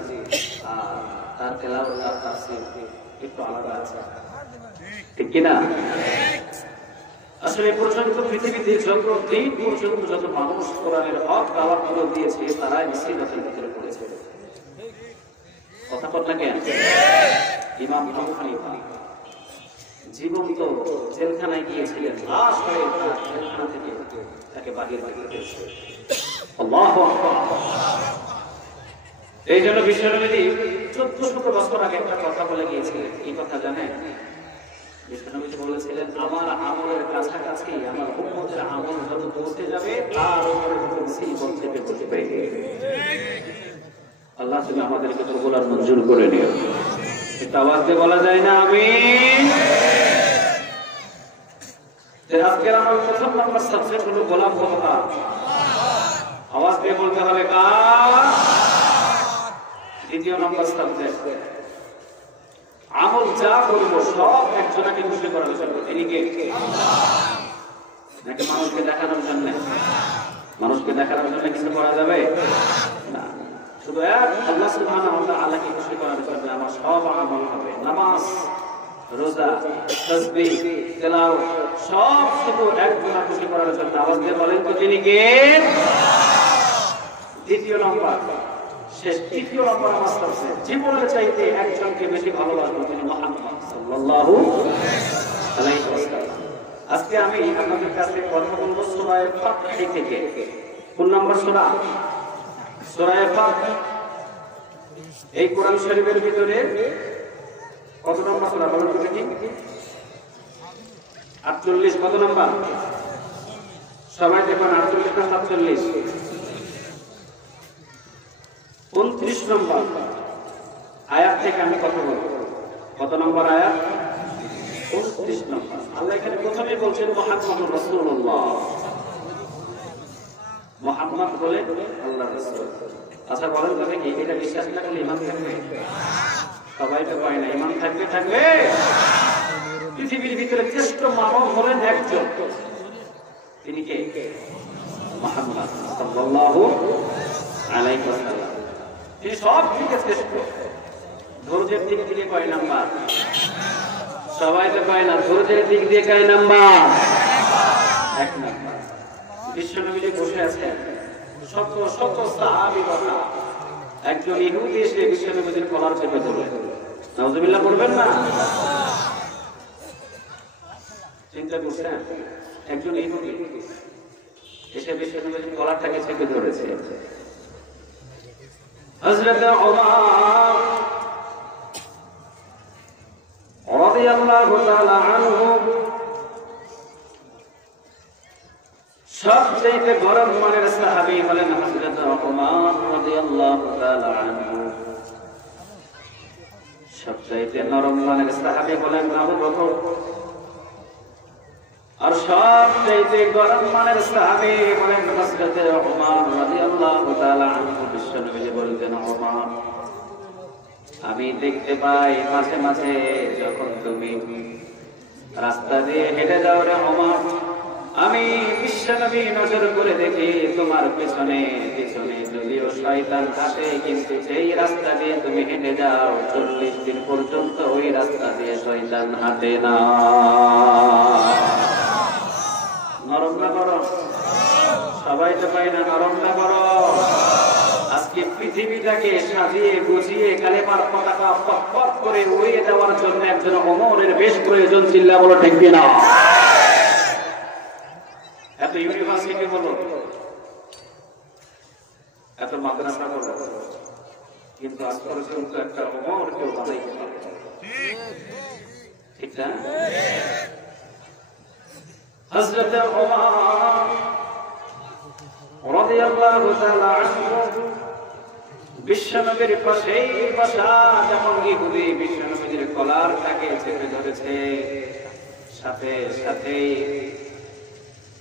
আর তার তেলাওয়াত আর তাফসীর একটু আলাদা আছে, ঠিক কি না? আসলে পর্যন্ত পৃথিবীতে যত মানুষ কোরআনের হক দাওয়াত করে দিয়েছে তারাই মুসিবতের ভিতরে পড়েছে। কথা বলতে কেন? ইমাম আবু হানিফা জীবন্ত জেলখানায় গিয়েছিলেন, লাশ হয়ে জেলখানা থেকে তাকে বাহির করে দিয়েছে। আল্লাহু আকবার। এই জন্য বিশ্বনবী 1400 বছর আগে একটা কথা বলে গিয়েছিলেন। কি কথা জানেন? বিশ্বনবী বলেছিলেন, আমার আমলের কাছাকাছি আমার উম্মতের আমল যত পৌঁছে যাবে তার উপরে মুসিবত চেপে বসবে। আল্লাহ তুমি আমাদেরকে কবুল মঞ্জুর করে নিও। এটা আওয়াজ দিয়ে বলা যায় না আমিন? আজকের আমার প্রথম নাম্বার সাবজেক্ট হলো গোলাম হত্যা। আওয়াজ দিয়ে বলতে হবে কার? দ্বিতীয় নাম্বার সাবজেক্ট আমল যা করবো সব একজনকে খুশি করার জন্য। তিনি কে? নাকি মানুষকে দেখানোর জন্য? মানুষকে দেখানোর জন্য কিছু করা যাবে না, শুধু এক আল্লাহ সুবহানাহু ওয়া তাআলাকে খুশি করার জন্য আমার সব আমল হবে। নামাজ, রোজা, তাসবিহ, তেলাওয়াত সব শুধু একজনকে খুশি করার জন্য। আওয়াজ দিয়ে বলেন তো তিনি কে? দ্বিতীয় নম্বর শেষ, তৃতীয় নম্বর আমার কাছে জীবনের চাইতে একজনকে বেশি ভালোবাসবো, তিনি মুহাম্মদ সাল্লাল্লাহু আলাইহি ওয়াসাল্লাম। আজকে আমি আপনাদের কাছে কথা বলবো সূরা ফাতহ থেকে। কোন নম্বর সূরা? সূরা ফাতহ। এই কোরআন শরীফের ভিতরে কত নম্বর সূরা বলুন তো দেখি? 48। কত নম্বর? সবাই দেখুন 48 না 47? 29 নম্বর আয়াত থেকে আমি কথা বলবো। কত নম্বর আয়াত? 29 নম্বর। আল্লাহ এখানে প্রথমেই বলছেন মুহাম্মাদুর রাসূলুল্লাহ। মুহাম্মদ বলে আল্লাহর রাসূল। আচ্ছা বলেন তো দেখি, এটা বিশ্বাস না করলে ঈমান থাকবে? সবাই তো পায় না। ঈমান থাকবে থাকবে। পৃথিবীর ভিতরে শ্রেষ্ঠ মানব হলেন একজন, তিনি কে? মুহাম্মদ সাল্লাল্লাহু আলাইহি ওয়াসাল্লাম। তিনি সব থেকে শ্রেষ্ঠ। ধৈর্যের দিক দিয়ে কয় নাম্বার? সবাই তো কয় না। ধৈর্যের দিক দিয়ে কয় নাম্বার? 1 নাম্বার। বিশ্বনবী বসে আছেন, শত শত সাহাবী কথা। একজন ইহুদি এসে বিশ্বনবীর কলার চেপে ধরলেন। নাউযুবিল্লাহ বলবেন না? চিন্তা করছেন, একজন ইহুদি এসে বিশ্বনবীর কলারটাকে চেপে ধরেছে। হযরত ওমর রাদিয়াল্লাহু তাআলা আনহু সবচেয়ে গরম মানের সাহাবী হলেন হযরত ওমর রাদিয়াল্লাহু তাআলা আনহু। সবচেয়ে নরম মানের সাহাবী হলেন আবু বকর। আর সবচেয়ে গরম মানের সাহাবী হলেন হযরত ওমর রাদিয়াল্লাহু তাআলা আনহু। বিশ্বনবী বলতেন, ওমর আমি দেখতে পাই মাঝে মাঝে যখন তুমি রাস্তা দিয়ে হেঁটে যাও রে ওমর, আমি বিশ্বনবী নজর করে দেখি তোমার পেছনে পেছনে যদিও শয়তান আসে, কিন্তু যেই রাস্তা দিয়ে তুমি হেঁটে যাও 40 দিন পর্যন্ত ওই রাস্তা দিয়ে শয়তান হাঁটে না। নরম না গরম? সবাই তো পাই না। নরম না গরম? আজকে পৃথিবীটাকে সাজিয়ে গুছিয়ে কালেমার পতাকা পক করে উড়িয়ে দেওয়ার জন্য একজন ওমরের বেশ প্রয়োজন। চিল্লা বলো ঠিক কিনা? এত ইউনিভার্সিটি হলো, এত মাদ্রাসা হলো, কিন্তু আজ পর্যন্ত একটা ওমর কেউ বানাইতে পারে না। ঠিক না? হযরত ওমর রাদিয়াল্লাহু তাআলা আনহু বিশ্বনবীর পাশেই বসা, যখন ইহুদি বিশ্বনবীর কলারটাকে চেপে ধরেছে, সাথে সাথে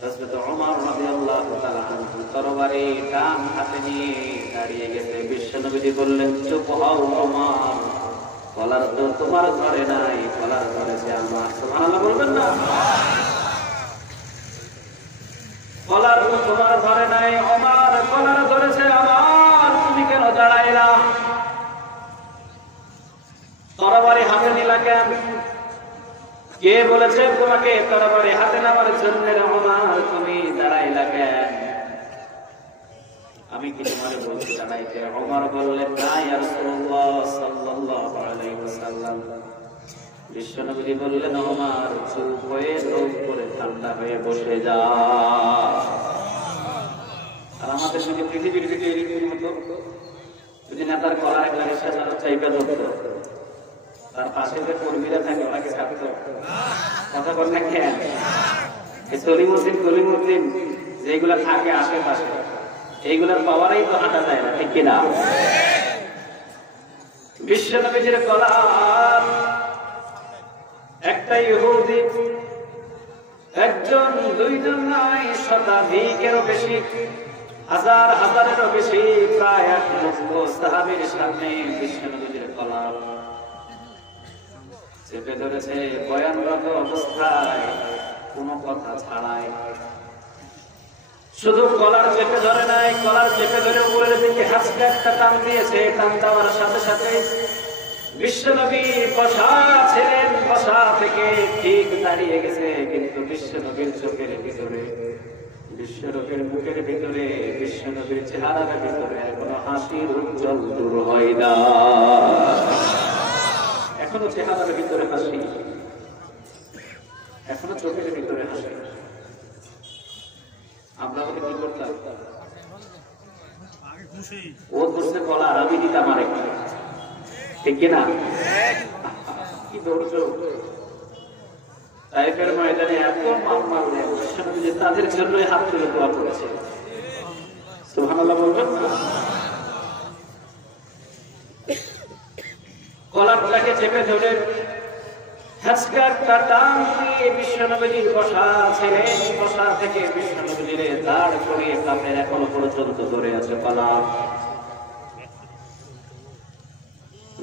হযরত ওমর রাদিয়াল্লাহু তাআলা আনহু তরবারি ডান হাতে নিয়ে দাঁড়িয়ে গেছে। বিশ্বনবীজি বললেন, চুপ হও ওমর, কলার তো তোমার ধরে নাই, কলার ধরেছে আমার। সুবহানাল্লাহ বলবেন না? কলার তো তোমার ধরে নাই, ওমর কলার ধরেছে আমার, তুমি কেন দাঁড়াইলা? তরবারি হাতে নিলা কেন? কে বলেছে তোমাকে তরবারি হাতে নেওয়ার জন্য? ওমর তুমি দাঁড়াইলা কেন? আমি কি তোমারে বলতে দাঁড়াইতে? ওমর বললেন, না ইয়া রাসূলুল্লাহ সাল্লাল্লাহু আলাইহি ওয়াসাল্লাম। বিশ্বনবী বললেন, ওমর চুপ হয়ে রোগ করে ঠান্ডা হয়ে বসে যা। আর আমাদের সঙ্গে পৃথিবীর দিকে এরকম হতো, যদি নেতার কলার একটা রিক্সা চালক চাইবে ধরতো, তার পাশে যে কর্মীরা থাকে ওনাকে ছাড়তো। কথা বল না কেন? সলিমুদ্দিন যেগুলা থাকে আশেপাশে, এইগুলার পাওয়ারই তো হাঁটা যায় না, ঠিক কিনা? বিশ্বনবীর কলার একটা ইহুদি, একজন দুইজন নয়, শতাধিকেরও বেশি, হাজার হাজারেরও বেশি, প্রায় 100 সাহাবীর সামনে বিশ্বনবীর কলার চেপে ধরেছে বয়ানরত অবস্থায়, কোনো কথা ছাড়াই। শুধু কলার চেপে ধরে নাই, কলার চেপে ধরে উপরের দিকে হাসকে একটা টান দিয়েছে। টান দেওয়ার সাথে সাথে বিশ্বনবী বসা ছিলেন, বসা থেকে ঠিক দাঁড়িয়ে গেছে, কিন্তু বিশ্বনবীর চোখের ভিতরে, বিশ্বনবীর মুখের ভিতরে, বিশ্বনবীর চেহারার ভিতরে এখনো হাসির উজ্জ্বল দূর হয় না। এখনো চেহারার ভিতরে হাসি, এখনো চোখের ভিতরে হাসি। আমরা বলে কি করতাম? ও ধরছে কলা, আমি দিতাম আরেকটা, ঠিক কিনা? কি ধৈর্য! তাইফের ময়দানে এত মাল মারলেন, যে তাদের জন্যই হাত তুলে দোয়া করেছে। সুবহানাল্লাহ বলবেন না? কলারটাকে চেপে ধরে হাসকারটা টান দিয়ে বিশ্বনবীর বসা ছিলেন, বসা থেকে বিশ্বনবীর দাঁড় করিয়ে কাপের এখনো পর্যন্ত ধরে আছে কলার।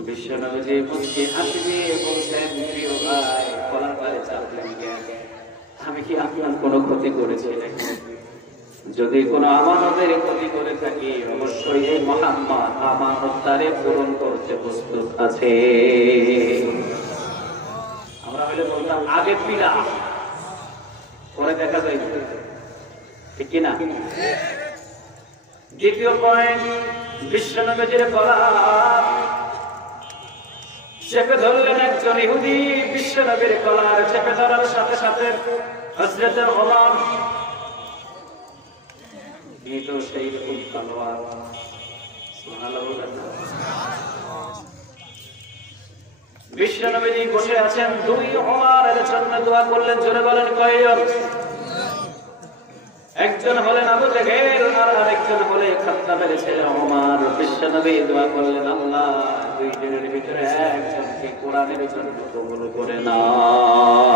বিশ্বনবী মুখে হাসি দিয়ে বলছেন, প্রিয় ভাই, কলার গায়ে চাপলেন কেন? আমি কি আপনার কোনো ক্ষতি করেছি নাকি? যদি কোনো আমানতের ক্ষতি করে থাকি, অবশ্যই এই মুহাম্মদ আমানতটারে পূরণ করতে প্রস্তুত আছে। আমরা হলে বলতাম আগে পিলা পরে দেখা যায়, ঠিক কিনা? দ্বিতীয় পয়েন্ট, বিশ্বনবীর কলার চেপে ধরলেন একজন ইহুদি। বিশ্বনবীর কলার চেপে ধরার সাথে সাথে হযরত ওমর তো সেই রকম তলোয়ার, সুবহানাল্লাহ বলেন না? বিশ্বনবী বসে আছেন, দুই ওমরের জন্য দোয়া করলেন। জোরে বলেন কয়জন? একজন হলেন আবু জাহেল আর আরেকজন হলেন খাত্তাবের ছেলে ওমর। বিশ্বনবী দোয়া করলেন, আল্লাহ দুইজনের ভিতরে একজনকে কোরআনের জন্য কবুল করে নাও।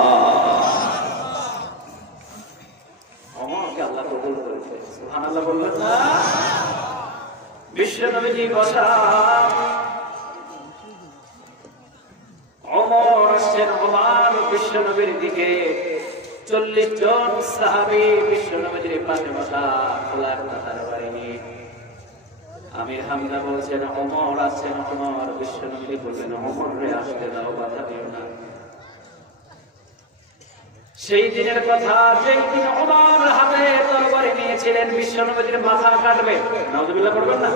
ওমরকে আল্লাহ কবুল করেছে, সুবহানাল্লাহ বললেন না? বিশ্বনবী বসা, ওমর আসছেন, ওমর বিশ্বনবীর দিকে। 40 জন সাহাবী বিশ্বনবীর পাশে বসা, খোলার মাথার বাড়ি নিয়ে। আমির হামজা বলছেন, ওমর আসছেন। ওমর বিশ্বনবী বললেন, ওমর রে আসতে দাও, বাধা দিও না। সেই দিনের কথা, যেই দিন ওমর হাতে তরবারি নিয়েছিলেন, বিশ্বনবীর মাথা কাটবে, নাউযুবিল্লাহ পড়বেন না?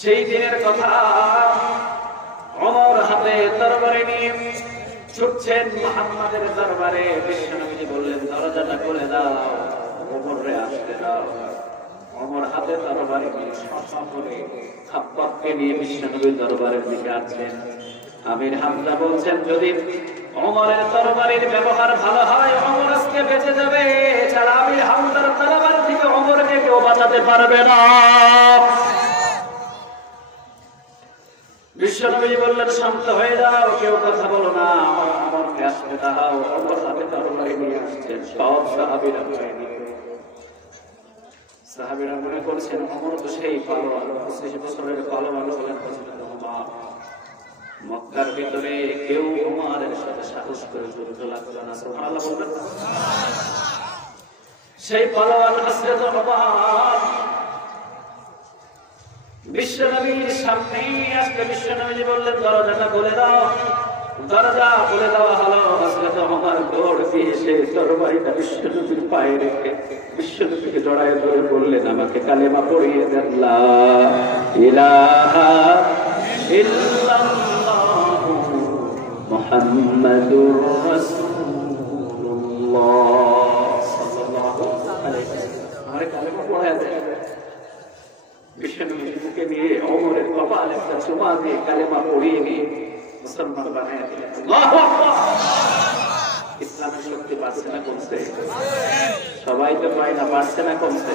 সেই দিনের কথা, ওমর হাতে তরবারি নিয়ে ছুটছেন মুহাম্মাদের দরবারে। বিশ্বনবী বললেন, দরজাটা খুলে দাও, ওমরে আসতে দাও। ওমর হাতে তরবারি নিয়ে শশা করে খাব্বাবকে নিয়ে বিশ্বনবীর দরবারের দিকে আসছেন। আমির হামজা বলছেন, যদি ওমরের তরবারির ব্যবহার ভালো হয়, ওমর আজকে বেঁচে যাবে। ছাড়া আমির হামজার তরবারি থেকে ওমরকে কেউ বাঁচাতে পারবে না। বিশ্বনবী বললেন, শান্ত হয়ে যাও, কেউ কথা বলো না, আমাকে আসতে দাও। ওমর হাতে তরবারি নিয়ে আসছেন, সব সাহাবীরা ভয়ে গেলেন। সাহাবীরা মনে করছেন ওমর তো সেই পালোয়ান, 25 বছরের পালোয়ান ছিলেন হযরত ওমর। মক্কার ভিতরে কেউ ওমরের সাথে সাহস করে যুদ্ধ লাগলো না। সুবহানাল্লাহ বলবেন না? সেই পালোয়ান হযরত ওমর বিশ্বনবীর সামনে আসলে বিশ্বনবী বললেন, দরজাটা খুলে দাও। দরজা খুলে দেওয়া হলো। হযরত ওমর দৌড় দিয়ে এসে তরবারিটা বিশ্বনবীর পায়ে রেখে বিশ্বনবীকে জড়ায় ধরে বললেন, আমাকে কালেমা পড়িয়ে দেন, লা ইলাহা ইল্লাল্লাহু মুহাম্মাদুর রাসূলুল্লাহ সাল্লাল্লাহু আলাইহি ওয়াসাল্লাম। আমাকে কালেমা পড়িয়ে দেন। বিশ্বনবীর মুখে নিয়ে ওমরের কপালে একটা চুমা দিয়ে কালেমা পড়িয়ে নিয়ে মুসলমান বানায় দিলেন। আল্লাহু আকবার। ইসলামের শক্তি বাড়ছে না কমছে? সবাই তো পায় না, বাড়ছে না কমছে?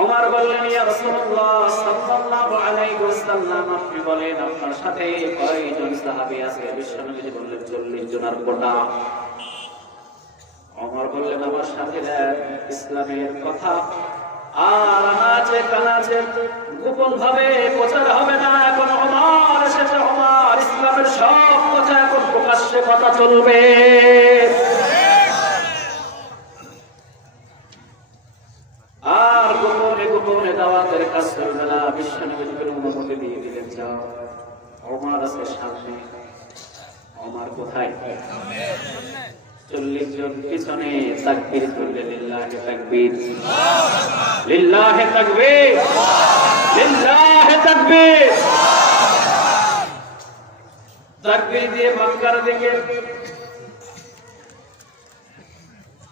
ওমর বললেন, ইয়া রাসূলুল্লাহ সাল্লাল্লাহু আলাইহি ওয়াসাল্লাম, আপনি বলেন আপনার সাথে কয়জন সাহাবী আছে? বিশ্বনবী বললেন 40 জনের কোটা। ওমর বললেন, আমার সাথীরা ইসলামের কথা আর আনাচে কানাচে গোপন ভাবে প্রচার হবে না। এখন ওমর এসেছে, ওমর ইসলামের সব কথা এখন প্রকাশ্যে কথা চলবে। আর গোপনে গোপনে দাওয়াতের কাজ চলবে না। বিশ্বনবীকে অনুমতি দিয়ে দিলেন, যাও। ওমর আছে সামনে। ওমর কোথায়? 40 জন পিছনে তাকবীর করলে, লিল্লাহি তাকবীর, লিল্লাহি তাকবীর, লিল্লাহি তাকবীর। তাকবীর দিয়ে মক্কার দিকে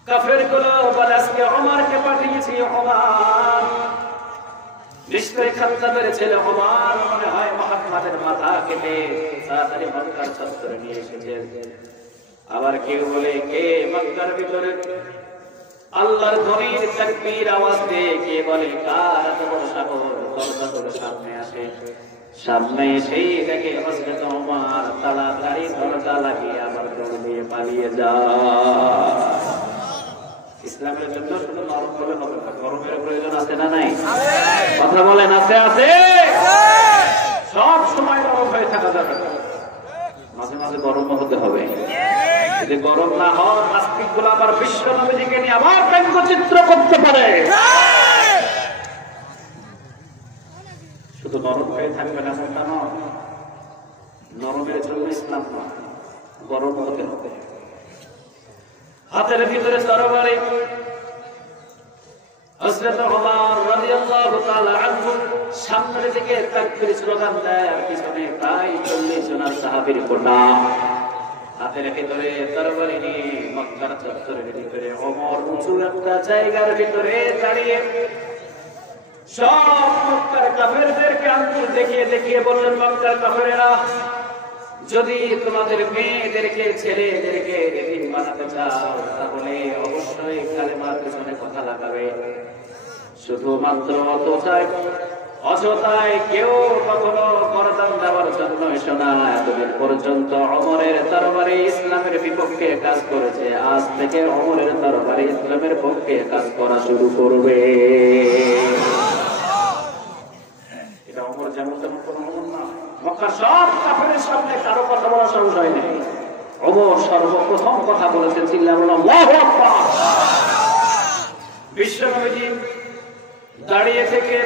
কাফেরগুলো বলে, আজকে ওমরকে পাঠিয়েছি। ওমর নিশ্চয়ই খাত্তাবের ছেলে ওমর মনে হয় মুহাম্মাদের মাথা কেটে তাড়াতাড়ি মক্কার চত্বরে নিয়ে এসেছে। আবার কেউ বলে, কে মক্কার ভিতরে আল্লাহর ধ্বনির তাকবীর আওয়াজ দিয়ে কে বলে, কার এত বড় সাহস দরজা করে সামনে আসে। সামনে এসেই দেখে হযরত ওমর তাড়াতাড়ি দরজা লাগিয়ে আবার দৌড় দিয়ে পালিয়ে যায়। ইসলামের জন্য শুধু নরম হলে হবে না, গরমের প্রয়োজন আছে না নাই? কথা বলেন, আছে? আছে। সব সময় নরম হয়ে থাকা যাবে না, মাঝে মাঝে গরম হতে হবে। যদি গরম না হয়, নাস্তিক গুলো আবার বিশ্বনবীকে নিয়ে আবার ব্যঙ্গচিত্র করতে পারে। শুধু নরম হয়ে থাকবে না এমনটা নয়। নরমের জন্য ইসলাম নয়, গরম হতে হবে। হাতের ভিতরে তরবারি। হযরত ওমর রাদিয়াল্লাহু তাআলা আনহু সামনের দিকে তাকবীর স্লোগান দেয়, আর পিছনে প্রায় 40 জন সাহাবীর কোটা। হাতের ভিতরে তরবারি নিয়ে মক্কার চত্বরের ভিতরে ওমর উঁচু একটা জায়গার ভিতরে দাঁড়িয়ে সব মক্কার কাফেরদেরকে আঙ্গুল দেখিয়ে দেখিয়ে বললেন, মক্কার কাফেরেরা, যদি তোমাদের মেয়েদেরকে ছেলেদেরকে এতিম বানাতে চাও তাহলে অবশ্যই কালেমার পিছনে কথা লাগাবে। শুধুমাত্র অযথায় কেউ কখনো করদান দেওয়ার জন্য এসো না। এতদিন পর্যন্ত ওমরের তরবারি ইসলামের বিপক্ষে কাজ করেছে, আজ থেকে ওমরের তরবারি ইসলামের পক্ষে কাজ করা শুরু করবে। এটা ওমর যেমন তেমন কোনো ওমর না। মক্কার সব কাফেরের সামনে কারো কথা বলা সহজ হয় নাই। ওমর সর্বপ্রথম কথা বলেছেন, চিল্লায়া বললাম আল্লাহু আকবার। বিশ্বনবী দাঁড়িয়ে থেকে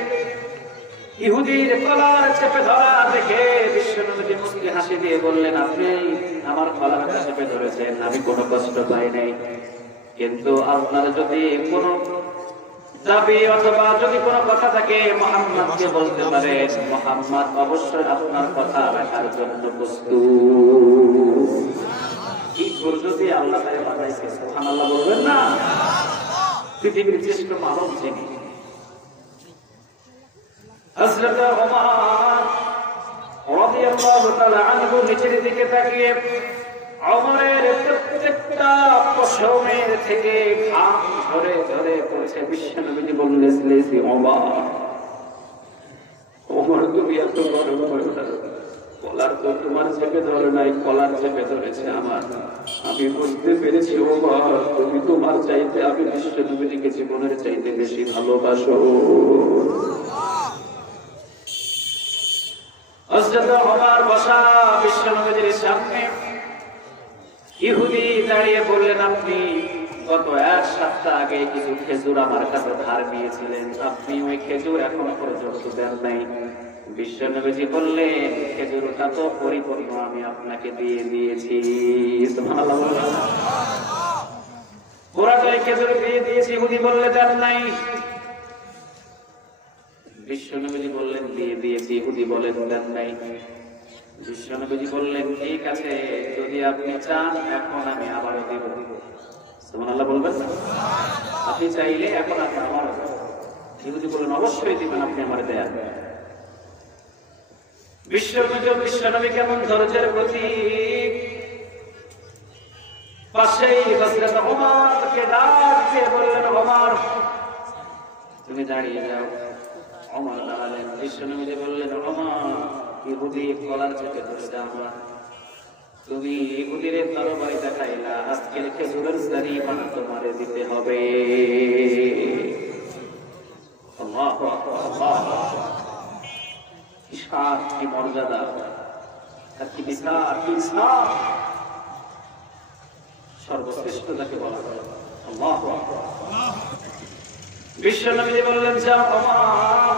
ইহুদির কলার চেপে ধরা দেখে বিশ্বনবী মুস্কি হাসি দিয়ে বললেন, আপনি আমার কলার চেপে ধরেছেন, আমি কোনো কষ্ট পাই নাই। কিন্তু আপনার যদি কোনো দাবি অথবা যদি কোনো কথা থাকে মুহাম্মদকে বলতে পারেন, মুহাম্মদ অবশ্যই আপনার কথা রাখার জন্য প্রস্তুত। কি যদি আল্লাহ তাআলা বানাইছে, সুবহানাল্লাহ বলবেন না? পৃথিবীর শ্রেষ্ঠ মানব যিনি, হযরত ওমর রাদিয়াল্লাহু তাআলা আনহু নিচের দিকে তাকিয়ে ওমরের প্রত্যেকটা পশমের থেকে ঘাম ঝরে ঝরে পড়ছে। বিশ্বনবী বললেন, ওমর তুমি এত গরম হয়ে ওঠো, কলার তো তোমার চেপে ধরে নাই, কলার চেপে ধরেছে আমার। আমি বুঝতে পেরেছি ওমর, তুমি তোমার চাইতে আমি বিশ্ব নবীকে জীবনের চাইতে বেশি ভালোবাসো। হযরত ওমর বসা বিশ্ব নবীর সামনে, ইহুদি দাঁড়িয়ে বললেন, আপনি গত এক সপ্তাহ আগে কিছু খেজুর আমার কাছে ধার নিয়েছিলেন, আপনি ওই খেজুর এখন পর্যন্ত দেন নাই। বিশ্ব নবীজি বললেন, খেজুরটা তো পরিপূর্ণ আমি আপনাকে দিয়ে দিয়েছি। সুবহানাল্লাহ। পুরাটাই খেজুর দিয়ে দিয়েছি। ইহুদি বললে দেন নাই। বিশ্ব নবীজি বললেন দিয়ে দিয়েছি। ইহুদি বলেন দেন নাই। বিশ্ব নবীজি বললেন, ঠিক আছে, যদি আপনি চান এখন আমি আবারও দেব। সুবহানাল্লাহ বলবেন না? আপনি চাইলে এখন আপনি আবারও দেব। ইহুদি বললেন, অবশ্যই দিবেন, আপনি আমার দেয়া। বিশ্ব নবী কেমন ধৈর্যের প্রতীক। পাশেই হযরত ওমরকে ডাক দিয়ে বললেন, ওমর তুমি দাঁড়িয়ে যাও। ওমর দাঁড়ালেন। বিশ্ব নবী বললেন, ওমর ইহুদি কলার চেপে ধরেছে আমার, তুমি ইহুদির তরবারি দেখাইলা, আজকের খেজুরের জরিমানা তোমারে দিতে হবে। আল্লাহু আকবার, আল্লাহু আকবার। কি মর্যাদা, কি বিচার, কি ইসলাম, সর্বশ্রেষ্ঠ যাকে বলা হয়। আল্লাহু আকবার। বিশ্ব নবী বললেন, যাও ওমর।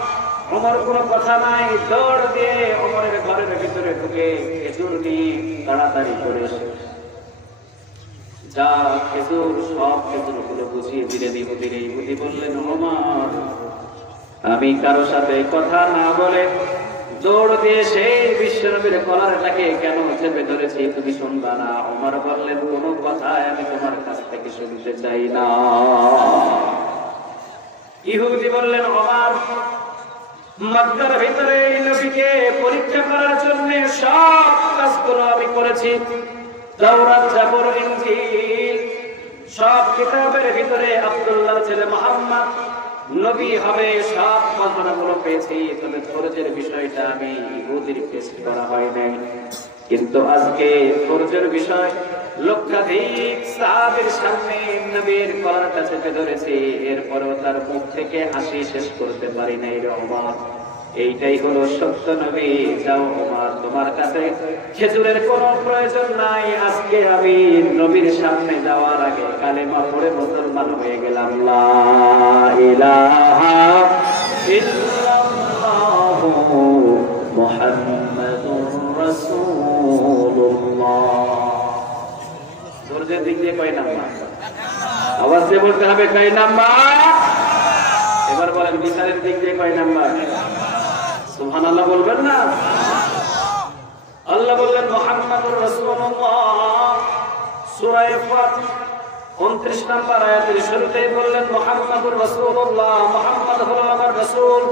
ওমর কোনো কথা নাই, দৌড় দিয়ে ওমরের ঘরের ভিতরে ঢুকে খেজুর নিয়ে তাড়াতাড়ি করে যা খেজুর, সব খেজুরগুলো বুঝিয়ে দিলেন ইহুদির। ইহুদি বললেন, ওমর আমি কারো সাথে কথা না বলে দৌড় দিয়ে সেই বিশ্ব নবীর কলারটাকে কেন চেপে ধরেছি তুমি শুনবা না? ওমর বললেন, কোন কথাই আমি তোমার কাছ থেকে শুনতে চাই না। ইহুদি বললেন, ওমর মক্কার ভিতরে নবীকে পরীক্ষা করার জন্য সব কাজগুলো আমি করেছি। তাওরাত, জাবর, ইনজিল সব কিতাবের ভিতরে আব্দুল্লাহর ছেলে মুহাম্মদ নবী হবে, সব ঘটনাগুলো পেয়েছি। তবে ফরজের বিষয়টা আমি ইহুদির টেস্ট করা হয় নাই। কিন্তু আজকে ফরজের বিষয় লক্ষাধিক সাহাবীর সামনে নবীর কলারটা চেপে ধরেছি, এরপরেও তার মুখ থেকে হাসি শেষ করতে পারি নাই রে ওমর। এইটাই হলো সত্য নবী। যাও ওমর, তোমার কাছে খেজুরের কোনো প্রয়োজন নাই। আজকে আমি নবীর সামনে যাওয়ার আগে কালেমা পড়ে মুসলমান হয়ে গেলাম। লা ইলাহা ইল্লাল্লাহু মুহাম্মাদুর রাসূলুল্লাহ। ধৈর্যের দিক দিয়ে কয় নাম্বার? আওয়াজ দিয়ে বলতে হবে, কয় নাম্বার? এবার বলেন, বিচারের দিক দিয়ে কয় নাম্বার? সুবহানাল্লাহ বলবেন না? আল্লাহ বললেন মুহাম্মাদুর রাসূলুল্লাহ। সূরা ফাতির 29 নম্বর আয়াতের শুরুতেই বললেন মুহাম্মাদুর রাসূলুল্লাহ, মুহাম্মদ হলো আমার রাসূল।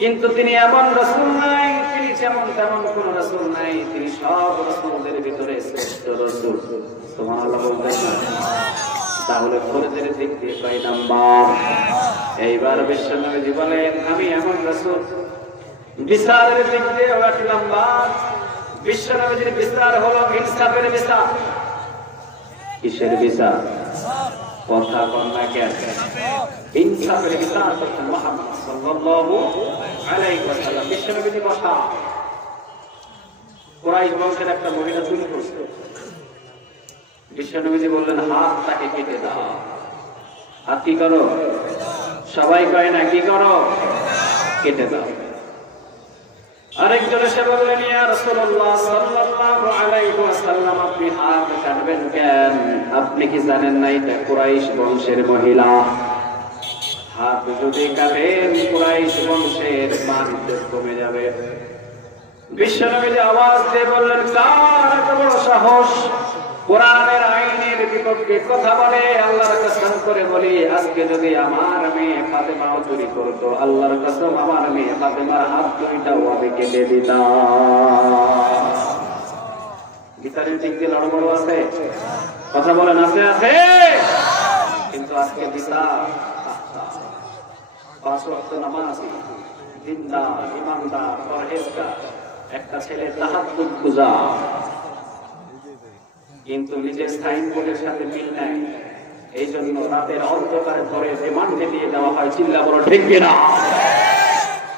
কিন্তু তিনি এমন রাসূল নাই, তিনি যেমন তেমন কোন রাসূল নাই, তিনি সব রাসূলদের ভিতরে শ্রেষ্ঠ রাসূল। সুবহানাল্লাহ বলবেন না? তাহলে ফরজের দিক দিয়ে কয় নাম্বার? এইবার বিশ্বনবী বলেন, আমি এমন রাসূল। বিচারের দিক দিয়ে 8 নাম্বার। বিশ্বনবীর বিচার হলো ইনসাফের বিচার। কিসের বিচার? কথা বল না কেন? ইনসাফের বিচার করতেন মুহাম্মদ সাল্লাল্লাহু আলাইহি ওয়াসাল্লাম। বিশ্বনবী কথা, কুরাইশ বংশের একটা মহিলা চুরি করছে। বিশ্বনবী বললেন, হাত তাকে কেটে দাও। হাত কি করো? সবাই কয় না, কি করো? কেটে দাও। আরেকজন এসে বললেন, ইয়া রাসূলুল্লাহ সাল্লাল্লাহু আলাইহি ওয়াসাল্লাম, আপনি হাত কাটবেন কেন? আপনি কি জানেন না এটা কুরাইশ বংশের মহিলা? হাত যদি কাটেন কুরাইশ বংশের মান কমে যাবে। বিশ্বনবী আওয়াজ দিয়ে বললেন, কার এত বড় সাহস কোরআনের আইনের বিপক্ষে কথা বলে? আল্লাহর কসম করে বলি, আজকে যদি আমার মেয়ে ফাতেমাও চুরি করতো, আল্লাহর কসম আমার মেয়ে ফাতেমার হাত দুইটাও আমি কেটে দিতাম। বিচারের দিক দিয়ে লড়বড় আছে, কথা বলেন, আছে আছে। কিন্তু আজকে বিচার 5 ওয়াক্ত নামাজ, দিনদার, ইমানদার, পরহেজগার, একটা ছেলে তাহাজ্জুদ গুজার, কিন্তু নিজের সাইনবোর্ডের সাথে মিল নাই, এই জন্য রাতের অন্ধকারে ধরে রিমান্ডে দিয়ে দেওয়া হয়। চিল্লা বড় ঠিক কিনা?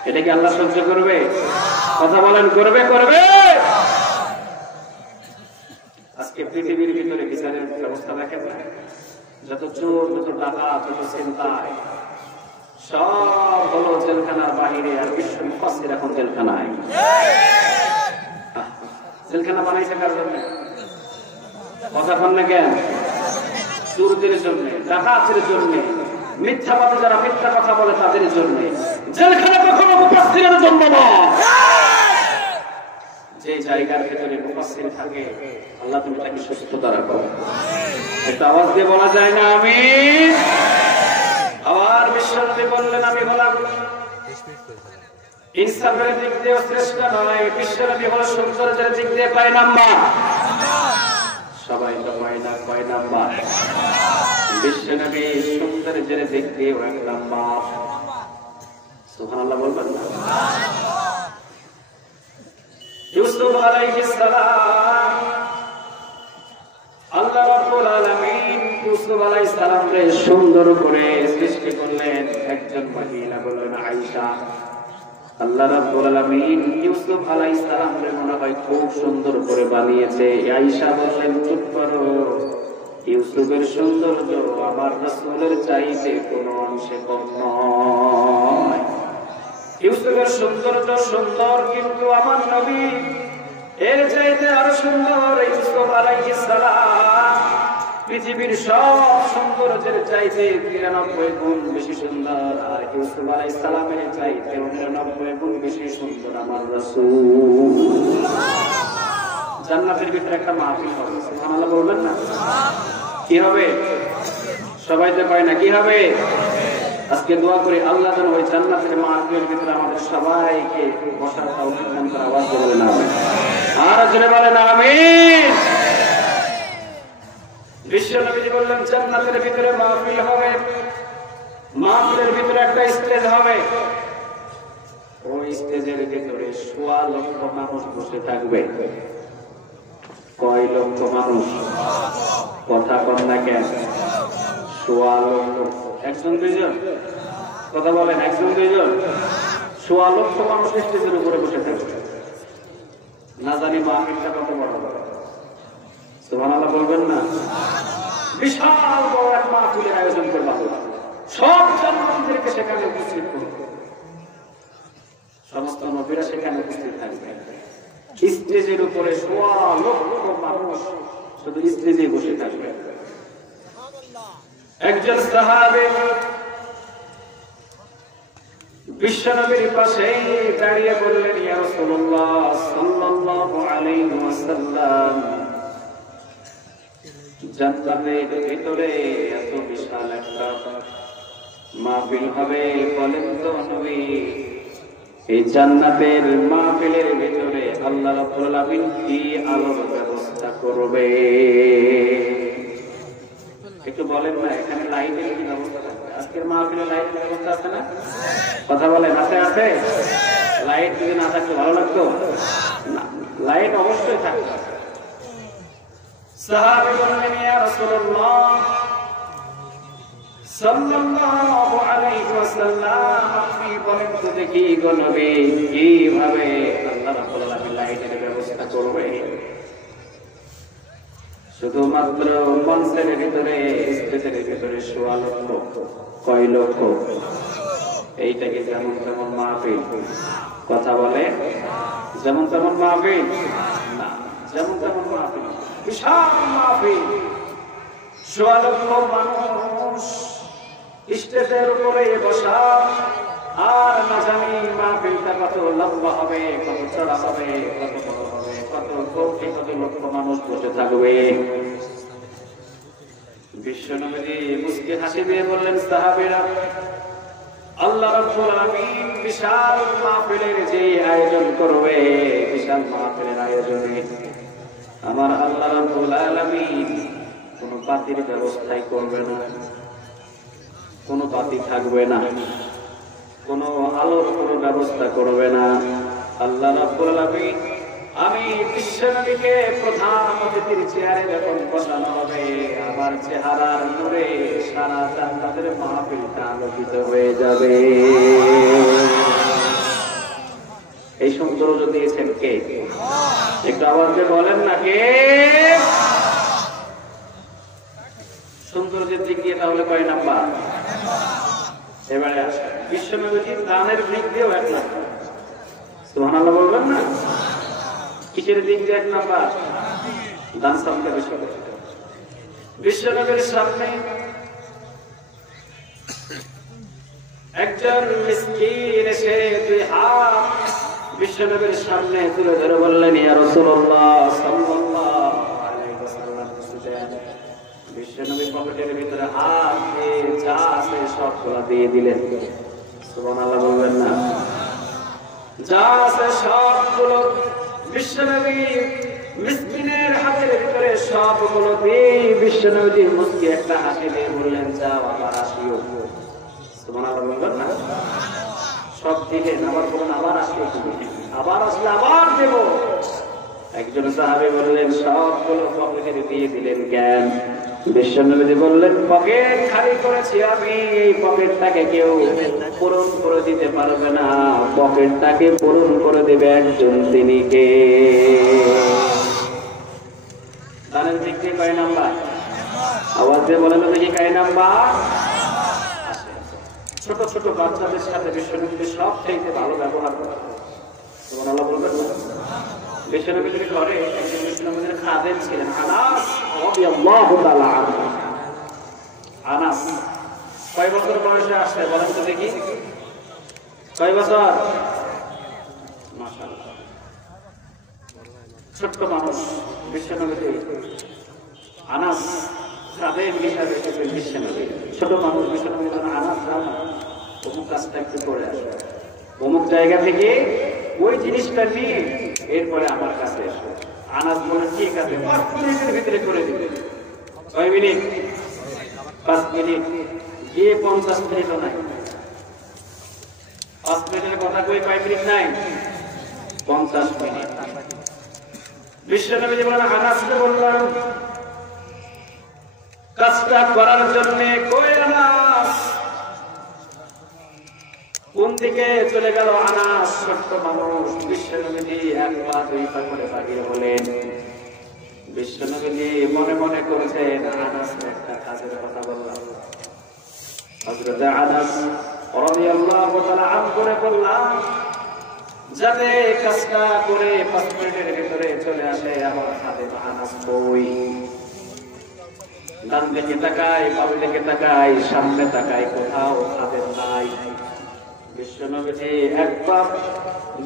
এটা কি আল্লাহ সহ্য করবে? কথা বলেন, করবে? করবে। আজকে পৃথিবীর ভিতরে বিচারের ব্যবস্থা দেখেন না, যত চোর, যত ডাকাত, যত ছিনতাই, সব হলো জেলখানার বাহিরে। আর বিশ্ব মুফাসসির এখন জেলখানায়। জেলখানা বানাইছে কার জন্য? কথা বল না কেন? চোরদের জন্য, ডাকাতের জন্য, মিথ্যাবাদী যারা মিথ্যা কথা বলে তাদের জন্য। জেলখানা কখনো মুফাসসিরের জন্য না। যে জায়গার ভেতরে মুফাসসির থাকে, আল্লাহ তুমি তাকে সুস্থতা রাখো। একটা আওয়াজ দিয়ে বলা যায় না আমিন? আবার বিশ্বনবী বললেন, আমি হলাম ইনসাফের দিক দিয়ে শ্রেষ্ঠ নয়, বিশ্বনবী হলো সৌন্দর্যের দিক দিয়ে কয় নাম্বার? সবাই তো কয় না, কয় নাম্বার? বিশ্বনবী সৌন্দর্যের দিক দিয়ে এক নাম্বার। সুবহানাল্লাহ বলবেন না? ইউসুফ আলাইহিস সালাম, আল্লাহ রাব্বুল আলামিন ইউসুফ আলাইহিস সালামকে সুন্দর করে সৃষ্টি করলেন। একজন মহিলা বললেন আয়েশা, আল্লাহ রাব্বুল আলামিন ইউসুফ আলাইহিস সালামকে মনে হয় খুব সুন্দর করে বানিয়েছে। আয়েশা বললেন, চুপ করো, ইউসুফের সৌন্দর্য আমার রাসূলের চাইতে কোনো অংশে কম নয়। ইউসুফের সৌন্দর্য সুন্দর, কিন্তু আমার নবী এর চাইতে আরো সুন্দর। ইউসুফ আলাইহিস সালাম পৃথিবীর সব সৌন্দর্যের চাইতে ৯৩ গুণ বেশি সুন্দর, আর ইউসুফ আলাইহিস সালামের চাইতে ৯৯ গুণ বেশি সুন্দর আমার রাসূল। জান্নাতের ভিতরে একটা মাহফিল হবে, সুবহানাল্লাহ বলবেন না? কি হবে? সবাই তো কয় না, কি হবে? আজকে দোয়া করি আল্লাহ যেন ওই জান্নাতের মাহফিলের ভিতরে আমাদের সবাইকে বসার তৌফিক দান করে। আওয়াজ বলেন আমিন। আর জোরে বলেন আমিন। বিশ্বনবী বললেন, জান্নাতের ভিতরে মাহফিল হবে, মাহফিলের ভিতরে একটা স্টেজ হবে, ওই স্টেজের ভিতরে ১৬ লক্ষ মানুষ বসে থাকবে। কয় লক্ষ মানুষ? কথা কম না কেন? ১৬ লক্ষ। একজন দুইজন? কথা বলেন, একজন দুইজন? ১৬ লক্ষ মানুষ স্টেজের উপরে বসে থাকবে। না জানি মাহফিলটা কত বড় হবে। সুবহানাল্লাহ বলবেন না? বিশাল বড় এক মাহফিলের আয়োজন করবে আল্লাহ। সব জান্নাতীদেরকে সেখানে উপস্থিত করবে, সমস্ত নবীরা সেখানে উপস্থিত থাকবে। স্টেজের উপরে ১৬ লক্ষ মানুষ শুধু স্টেজে বসে থাকবে। একজন সাহাবী বিশ্বনবীর পাশে দাঁড়িয়ে বললেন, ইয়া রাসূলুল্লাহ সাল্লাল্লাহু আলাইহি ওয়াসাল্লাম, জান্নাতের ভিতরে এত বিশাল একটা মাহফিল হবে, বলেন তো নবী, এই জান্নাতের মাহফিলের ভিতরে আল্লাহ রাব্বুল আলামিন কি আলোর ব্যবস্থা করবে? একটু বলেন না, এখানে লাইটের কি ব্যবস্থা থাকবে? আজকের মাহফিলে লাইটের ব্যবস্থা আছে না? কথা বলেন, আছে? আছে? লাইট যদি না থাকতো ভালো লাগতো না? লাইট অবশ্যই থাকবে। সাহাবী বললেন, ইয়া রাসূলুল্লাহ সাল্লাল্লাহু আলাইহি ওয়াসাল্লাম, আপনি বলেন তো দেখি গো নবী, কিভাবে আল্লাহ রাব্বুল আলামিন লাইটের ব্যবস্থা করবে? শুধুমাত্র মঞ্চের ভিতরে, স্টেজের ভিতরে ১৬ লক্ষ। কয় লক্ষ? এইটাকে যেমন তেমন মাহফিল? কথা বলে, যেমন তেমন মাহফিল না, যেমন তেমন মাহফিল, বিশাল মাহফিল। ১৬ লক্ষ মানুষ স্টেজের উপরে বসা, আর না জানি মাহফিলটা কত লম্বা হবে, কত চড়া হবে, কত বড় হবে, কত কোটি কত লক্ষ মানুষ বসে থাকবে। বিশ্বনবী মুস্কি হাসি দিয়ে বললেন, সাহাবীরা, আল্লাহ রাব্বুল আলামিন বিশাল মাহফিলের যে আয়োজন করবে, বিশাল মাহফিলের আয়োজনে আমার আল্লাহ রাব্বুল আলামিন কোনো বাতির ব্যবস্থাই করবে না, কোনো বাতি থাকবে না, কোনো আলোর কোনো ব্যবস্থা করবে না। আল্লাহ রাব্বুল আলামিন আমি বিশ্বনবীকে প্রধান অতিথির চেয়ারে যখন বসানো হবে, আমার চেহারার নূরে সারা জান্নাতের মাহফিলটা আলোকিত হয়ে যাবে। এই সৌন্দর্য দিয়েছেন কে? একটু আওয়াজ দিয়ে বলেন না কে? সৌন্দর্যের দিক দিয়ে তাহলে কয় নাম্বার? এবারে আসে বিশ্বনবীর দানের দিক দিয়েও 1 নাম্বার। সুবহানাল্লাহ বলবেন না? কিসের দিক দিয়ে 1 নাম্বার? দান সবচেয়ে বেশি করে। বিশ্বনবীর সামনে একজন মিসকিন এসে 2 হাত বিশ্বনবীর সামনে তুলে ধরে বললেন, ইয়া রাসূলুল্লাহ সাল্লাল্লাহু আলাইহি ওয়াসাল্লাম। বিশ্বনবী পকেটের ভিতরে হাত দিয়ে যা আছে সবগুলো দিয়ে দিলেন। সুবহানাল্লাহ বলবেন না? যা আছে সবগুলো বিশ্বনবী মিসকিনের হাতের ভিতরে সবগুলো দিয়ে বিশ্বনবী মুস্কি একটা হাসি দিয়ে বললেন, যাও আবার আসিও। সুবহানাল্লাহ বলবেন না? সব দিলেন, আবার বলুন আবার আসিও, আবার আসলে আবার দেব। একজন সাহাবী বললেন, সবগুলো পকেটে দিয়ে দিলেন কেন? বিশ্বনবী বললেন, পকেট খালি করেছি আমি, এই পকেটটাকে কেউ পূরণ করে দিতে পারবে না, পকেটটাকে পূরণ করে দেবে একজন, তিনি কে? দানের দিক দিয়ে কয় নাম্বার? আওয়াজ দিয়ে বলেন তো দেখি কয় নাম্বার? ছোট ছোট বাচ্চাদের সাথে বিশ্বনবী সব চাইতে ভালো ব্যবহার করে। সুবহানাল্লাহ বলবেন না? বিশ্বনবীর ঘরে একজন বিশ্বনবীর খাদেম ছিলেন, আনাস রাদিয়াল্লাহু তাআলা আনহু। আনাস কয় বছর বয়সে আসছে বলেন তো দেখি? কয় বছর? মাশাআল্লাহ, ছোট্ট মানুষ। বিশ্বনবী আনাস খাদেম হিসাবে এসেছেন বিশ্বনবী। ছোট মানুষ বিশ্বনবী আনাস অমুক কাজটা একটু করে আসে, অমুক জায়গা থেকে ওই জিনিসটা নিয়ে এরপরে আমার কাছে এসো। আনাস বলেন, ঠিক আছে, 5 মিনিটের ভিতরে করে দিবে। কয় মিনিট? 5 মিনিট। গিয়ে 50 মিনিটও নাই। 5 মিনিটের কথা কই, কয় মিনিট নাই? 50 মিনিট। বিশ্বনবী বলেন, আনাসকে বললাম কাজটা করার জন্য, কই আনাস? কোন দিকে চলে গেল আনাস? ছোট্ট মানুষ। বিশ্বনবী 1 পা 2 পা করে বাগিয়ে বলেন। বিশ্বনবী মনে মনে করেছেন, আনাস একটা কাজের কথা বললাম। হযরত আনাস রাদিয়াল্লাহু তাআলা আন করে বললাম, যাতে কাজটা করে 5 মিনিটের ভিতরে চলে আসে আমার হাতে। আনাস কই? ডান দিকে তাকাই, বাম দিকে তাকাই, সামনে তাকাই, কোথাও হাতে নাই। বিশ্বনবী 1 পা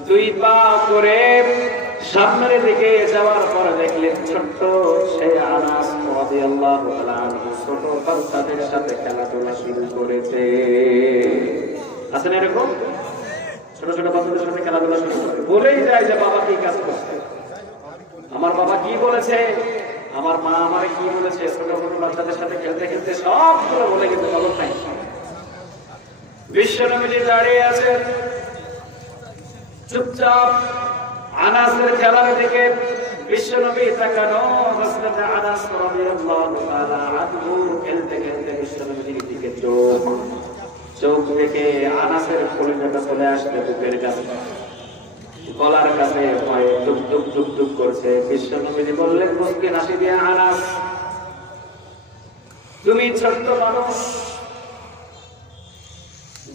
2 পা করে সামনের দিকে যাওয়ার পর দেখলেন ছোট্ট সেই আনাস রাদিয়াল্লাহু তাআলা আনহু ছোট বাচ্চাদের সাথে খেলাধুলা শুরু করেছে। আছেন এরকম? ছোট ছোট বাচ্চাদের সাথে খেলাধুলা শুরু করে, বলেই যায় যে বাবা কি কাজ করছে, আমার বাবা কি বলেছে, আমার মা আমারে কি বলেছে। ছোট ছোট বাচ্চাদের সাথে খেলতে খেলতে সবগুলো বলে কিন্তু খবর নাই। বিশ্বনবী দাঁড়িয়ে আছেন চুপচাপ। আনাসের খেলার দিকে বিশ্বনবী তাকানো। হযরত আনাস রাদিয়াল্লাহু তাআলা আনহু খেলতে খেলতে বিশ্বনবীর দিকে চোখ রেখে আনাসের কলিজাটা চলে আসতে বুকের কাছে, গলার কাছে ভয়ে টুক টুক টুক টুক করছে। বিশ্বনবী বললেন মুস্কি হাসি দিয়ে, আনাস তুমি ছোট্ট মানুষ,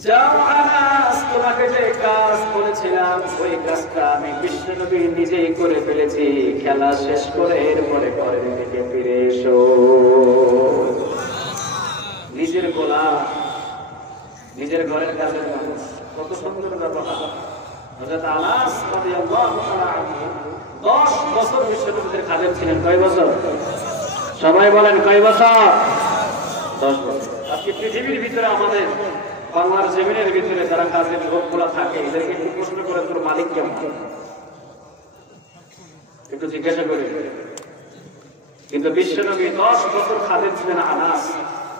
যাও আনাস, তোমাকে যে কাজ বলেছিলাম ওই কাজটা আমি বিশ্বনবী নিজেই করে ফেলেছি। খেলা শেষ করে এরপরে ঘরের দিকে ফিরে এসো। নিজের গোলাম, নিজের ঘরের কাজের মানুষ, কত সুন্দর ব্যবহার। হযরত আনাস রাদিয়াল্লাহু তাআলা আনহু 10 বছর বিশ্বনবীর খাদেম ছিলেন। কয় বছর? সবাই বলেন কয় বছর? 10 বছর। আজকে পৃথিবীর ভিতরে আমাদের বাংলার জমিনের ভিতরে যারা কাজের লোকগুলা থাকে, এদেরকে একটু প্রশ্ন করে তোর মালিক কেমন, একটু জিজ্ঞাসা করে। কিন্তু বিশ্বনবী 10 বছর খাদেম ছিলেন আনাস।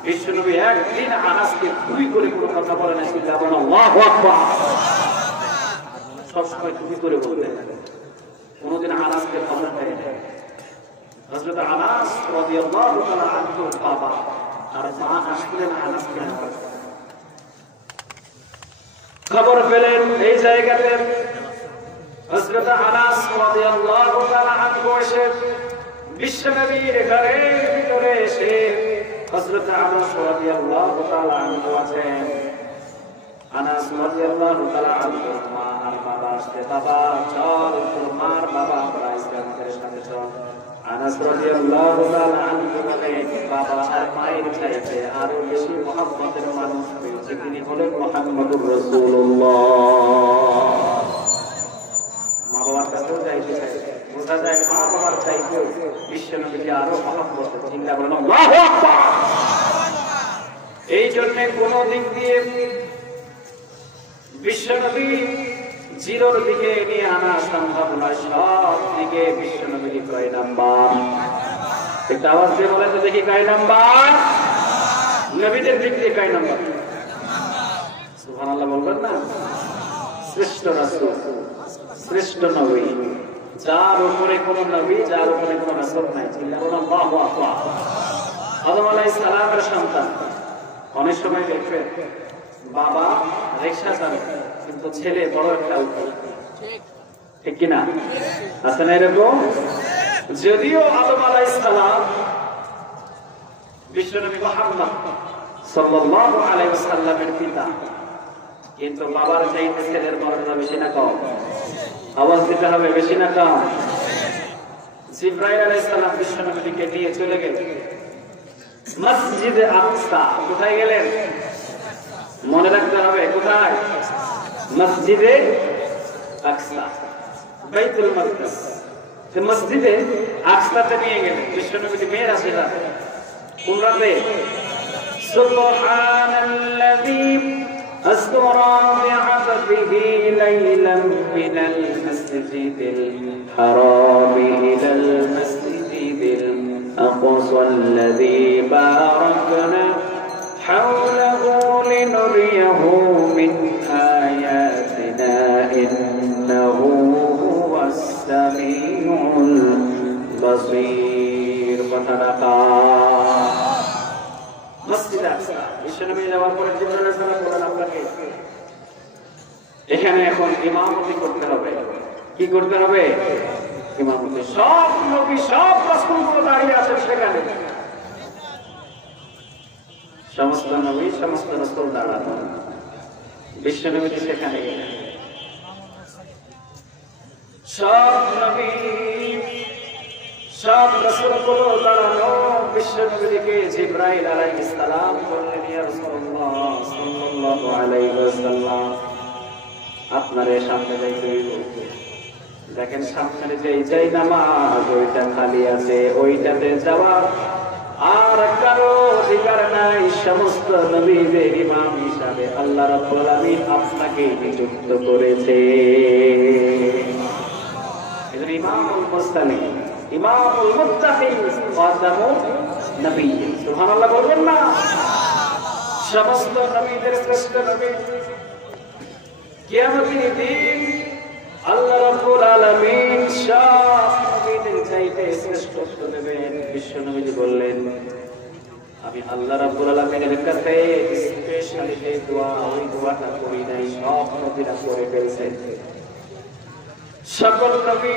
বিশ্বনবী একদিন আনাসকে তুই করে কোনো কথা বলে না। আল্লাহু আকবার। সবসময় তুমি করে বলতেন, কোনদিন আনাসকে খবর দেয় না। হযরত আনাস রাদিয়াল্লাহু তাআলা আনহুর বাবা আর মা আসলেন আনাসকে খবর পেলেন। এই জায়গাতে হযরত আনাস রাদিয়াল্লাহু তাআলা আনহু এসে বিশ্বনবীর ঘরের ভিতরে এসে হযরত আনাস রাদিয়াল্লাহু তাআলা আনহু আছেন। আনাস রাদিয়াল্লাহু তাআলা আনহু মা আর বাবা আসতে, বাবা চল তোর মার বাবা আমরা ইসলামের সাথে চল। আনাস রাদিয়াল্লাহু তাআলা আনহু বলেন, বাবা আর মায়ের চাইতে আরো বেশি মহব্বতের মানুষ পেয়েছে, তিনি হলেন মুহাম্মদুর রাসূলুল্লাহ। মা বাবার কাছেও চাইতে চাই, বোঝা যায় মা বাবার চাইতে বিশ্বনবীকে আরো মহব্বত। চিন্তা করেন আল্লাহু আকবার। এই জন্য কোন দিক দিয়ে বিশ্বনবী জিরোর দিকে নিয়ে আনা সম্ভব নয়, সব দিকে বিশ্বনবী কয় নাম্বার। একটা আওয়াজ দিয়ে বলে তো দেখি কয় নাম্বার? নবীদের দিক দিয়ে কয় নাম্বার? সুবহানাল্লাহ বলবেন না? শ্রেষ্ঠ রাসূল, শ্রেষ্ঠ নবী, যার উপরে কোন নবী, যার উপরে কোন রাসূল নাই। আল্লাহু আকবার। আদম আলাইহিস সালামের সন্তান। অনেক সময় দেখবেন বাবা রিকশা চালায় কিন্তু ছেলে বড় একটা উকিল, ঠিক কিনা? আছে না এরকম? যদিও আদম আলাইহিস সালাম বিশ্বনবী মুহাম্মদ সাল্লাল্লাহু আলাইহি ওয়াসাল্লামের পিতা, কিন্তু বাবার চাইতে ছেলের মর্যাদা বেশি না কম? আওয়াজ দিতে হবে, বেশি না কম? জিবরাইল আলাইহিস সালাম বিশ্বনবীকে নিয়ে চলে গেলেন মসজিদে আকসা। কোথায় গেলেন? মনে রাখতে হবে, কোথায়? মসজিদে আকসা, বাইতুল মাকদিস। মসজিদে আকসাতে নিয়ে গেলেন বিশ্বনবী মেয়েরা ছিলেন। কোন রাতে? সুবহানাল্লাযী আসরা বি'আবদিহি লাইলাম মিনাল মাসজিদিল হারাম ইলাল মাসজিদিল আকসা আল্লাযী বারাকনা حوله لنريه من آياتنا إنه هو السميع البصير। فتنقى مسجد আকসা। বিশ্বনবী যাওয়ার পরে জিবরাইল আলাইহিস সালাম বলেন, আপনাকে এখানে এখন ইমামতি করতে হবে। কি করতে হবে? ইমামতি। সব নবী, সব রাসূলগুলো দাঁড়িয়ে আছেন সেখানে, সমস্ত নবী, সমস্ত রাসূল দাঁড়ানো। বিশ্বনবী সেখানে গেলেন। সব নবী, সব রাসূলগুলো দাঁড়ানো। বিশ্বনবীকে জিবরাইল আলাইহিস সালাম বললেন, ইয়া রাসূলুল্লাহ সাল্লাল্লাহু আলাইহি ওয়াসাল্লাম, আপনারে সামনে যাইতে হইব। দেখেন সামনে যেই নামাজ ওইটা খালি আছে, ওইটাতে যাওয়া আর কারো অধিকার নাই। সমস্ত নবীদের ইমাম হিসাবে আল্লাহ রাব্বুল আলামিন আপনাকে নিযুক্ত করেছে। এজন্য ইমামুল মুরসালিন, ইমামুল মুত্তাকিন, খাতামুন নবিয়্যিন। সুবহানাল্লাহ বলবেন না? সমস্ত নবীদের শ্রেষ্ঠ নবী। কিয়ামতের দিন আল্লাহ রাব্বুল আলামিন সব নবীদের চাইতে শ্রেষ্ঠত্ব দেবেন। বিশ্বনবী বললেন, আমি আল্লাহ রাব্বুল আলামিনের কাছে স্পেশালি যে দোয়া, ওই দোয়াটা করি নাই, সব নবীরা করে ফেলছেন। সকল নবী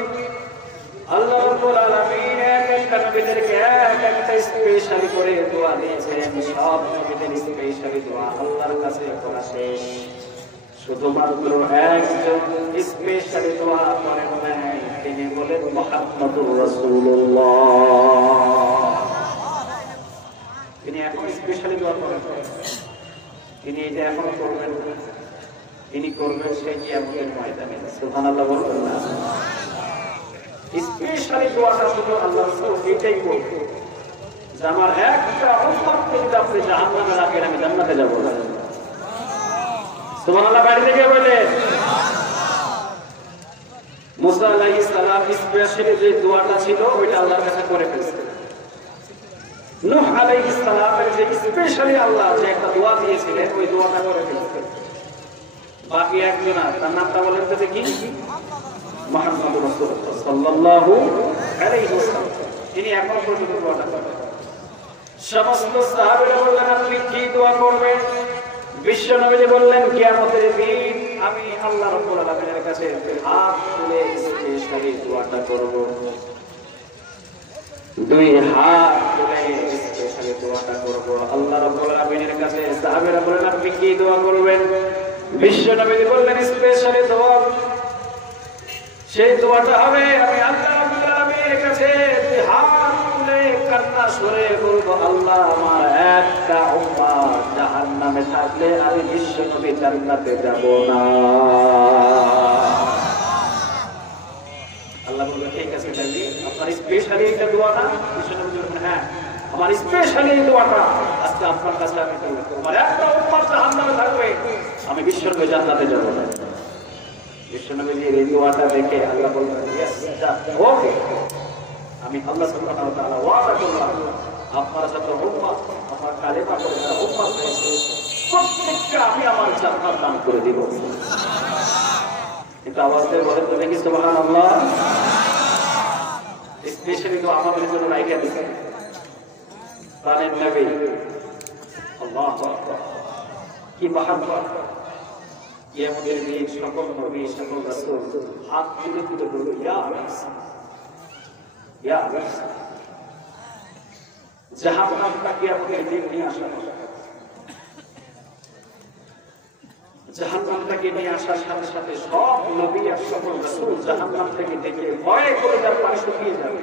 আল্লাহ রাব্বুল আলামিন এক একটা নবীদেরকে এক একটা স্পেশালি করে দোয়া দিয়েছেন। সব নবীদের স্পেশালি দোয়া আল্লাহর কাছে করা শেষ। শুধুমাত্র একজন স্পেশালি দোয়া করেন নাই, তিনি বলেন মুহাম্মদুর রাসূলুল্লাহ। তিনি এখন স্পেশালি দোয়া করেন, তিনি এটা এখন করবেন, তিনি করবেন সেই কিয়ামতের ময়দানে। সুবহানাল্লাহ বলবেন না? স্পেশালি দোয়াটা শুধু আল্লাহ রাসূল এটাই করবে যে আমার একটা উম্মতকে যদি আপনি জাহান্নামে রাখেন, আমি জান্নাতে যাব না। সুবহানাল্লাহ বাড়ি থেকে বলেন। মুসা আলাইহিস সালাম স্পেশালি যে দোয়াটা ছিল ওইটা আল্লাহর কাছে করে ফেলছে। নূহ আলাইহিস সালামের যে স্পেশালি আল্লাহ যে একটা দোয়া দিয়েছিলেন ওই দোয়াটা করে ফেলছে। বাকি একজন তার নামটা বলেন তো দেখি মুহাম্মদুর রাসূলুল্লাহ সাল্লাল্লাহু আলাইহি ওয়াসাল্লাম তিনি এখন পর্যন্ত দোয়াটা করেন সমস্ত সাহাবীরা বললেন আপনি কি দোয়া করবেন বিশ্ব নবী বললেন কিয়ামতের দিন আমি আল্লাহ রাব্বুল আলামিনের কাছে হাত তুলে স্পেশালি দোয়াটা করব দুই হাত তুলে স্পেশালি দোয়াটা করব আল্লাহ রাব্বুল আলামিনের কাছে সাহাবীরা বললেন আপনি কি দোয়া করবেন বিশ্ব নবী বললেন স্পেশালি দোয়া সেই দোয়াটা হবে আমি আল্লাহ রাব্বুল আলামিনের কাছে দুই হাত তুলে কান্না সরে বলবো আল্লাহ আমার একটা উম্মত জাহান্নামে থাকলে আমি বিশ্ব নবী জান্নাতে যাব না আল্লাহ বলবে ঠিক আছে নবী আপনার স্পেশালি একটা দোয়া না বিশ্ব নবী বলবেন হ্যাঁ আমার স্পেশালি দোয়াটা আজকে আপনার কাছে আমি করব আমার একটা উম্মত জাহান্নামে থাকবে আমি বিশ্ব নবী জান্নাতে যাব না বিশ্ব নবীর এই দোয়াটা দেখে আল্লাহ বলবেন ইয়েস ওকে আমি আল্লাহ সুবহানাহু ওয়া তাআলা ওয়াদা করলাম আপনারা যত উম্মত আমার কালেমা পড়ে যারা উম্মত হয়েছে প্রত্যেককে আমি আমার জান্নাত দান করে দেব এটা আওয়াজ দিয়ে বলেন তো দেখি সুবহানাল্লাহ স্পেশালি তো আমাদের জন্য রাইখা দিয়েছে প্রাণের নবী আল্লাহু আকবার কি মহব্বত কিয়ামতের দিন সকল নবী সকল রাসূল হাত তুলে তুলে বলবে ইয়া ইয়া জাহান্নামটা কিয়ামতের দিন নিয়ে আসা হবে জাহান্নামটাকে নিয়ে আসার সাথে সাথে সব নবী আর সকল রাসূল জাহান্নাম থেকে দেখে ভয় করে তার পানি শুকিয়ে যাবে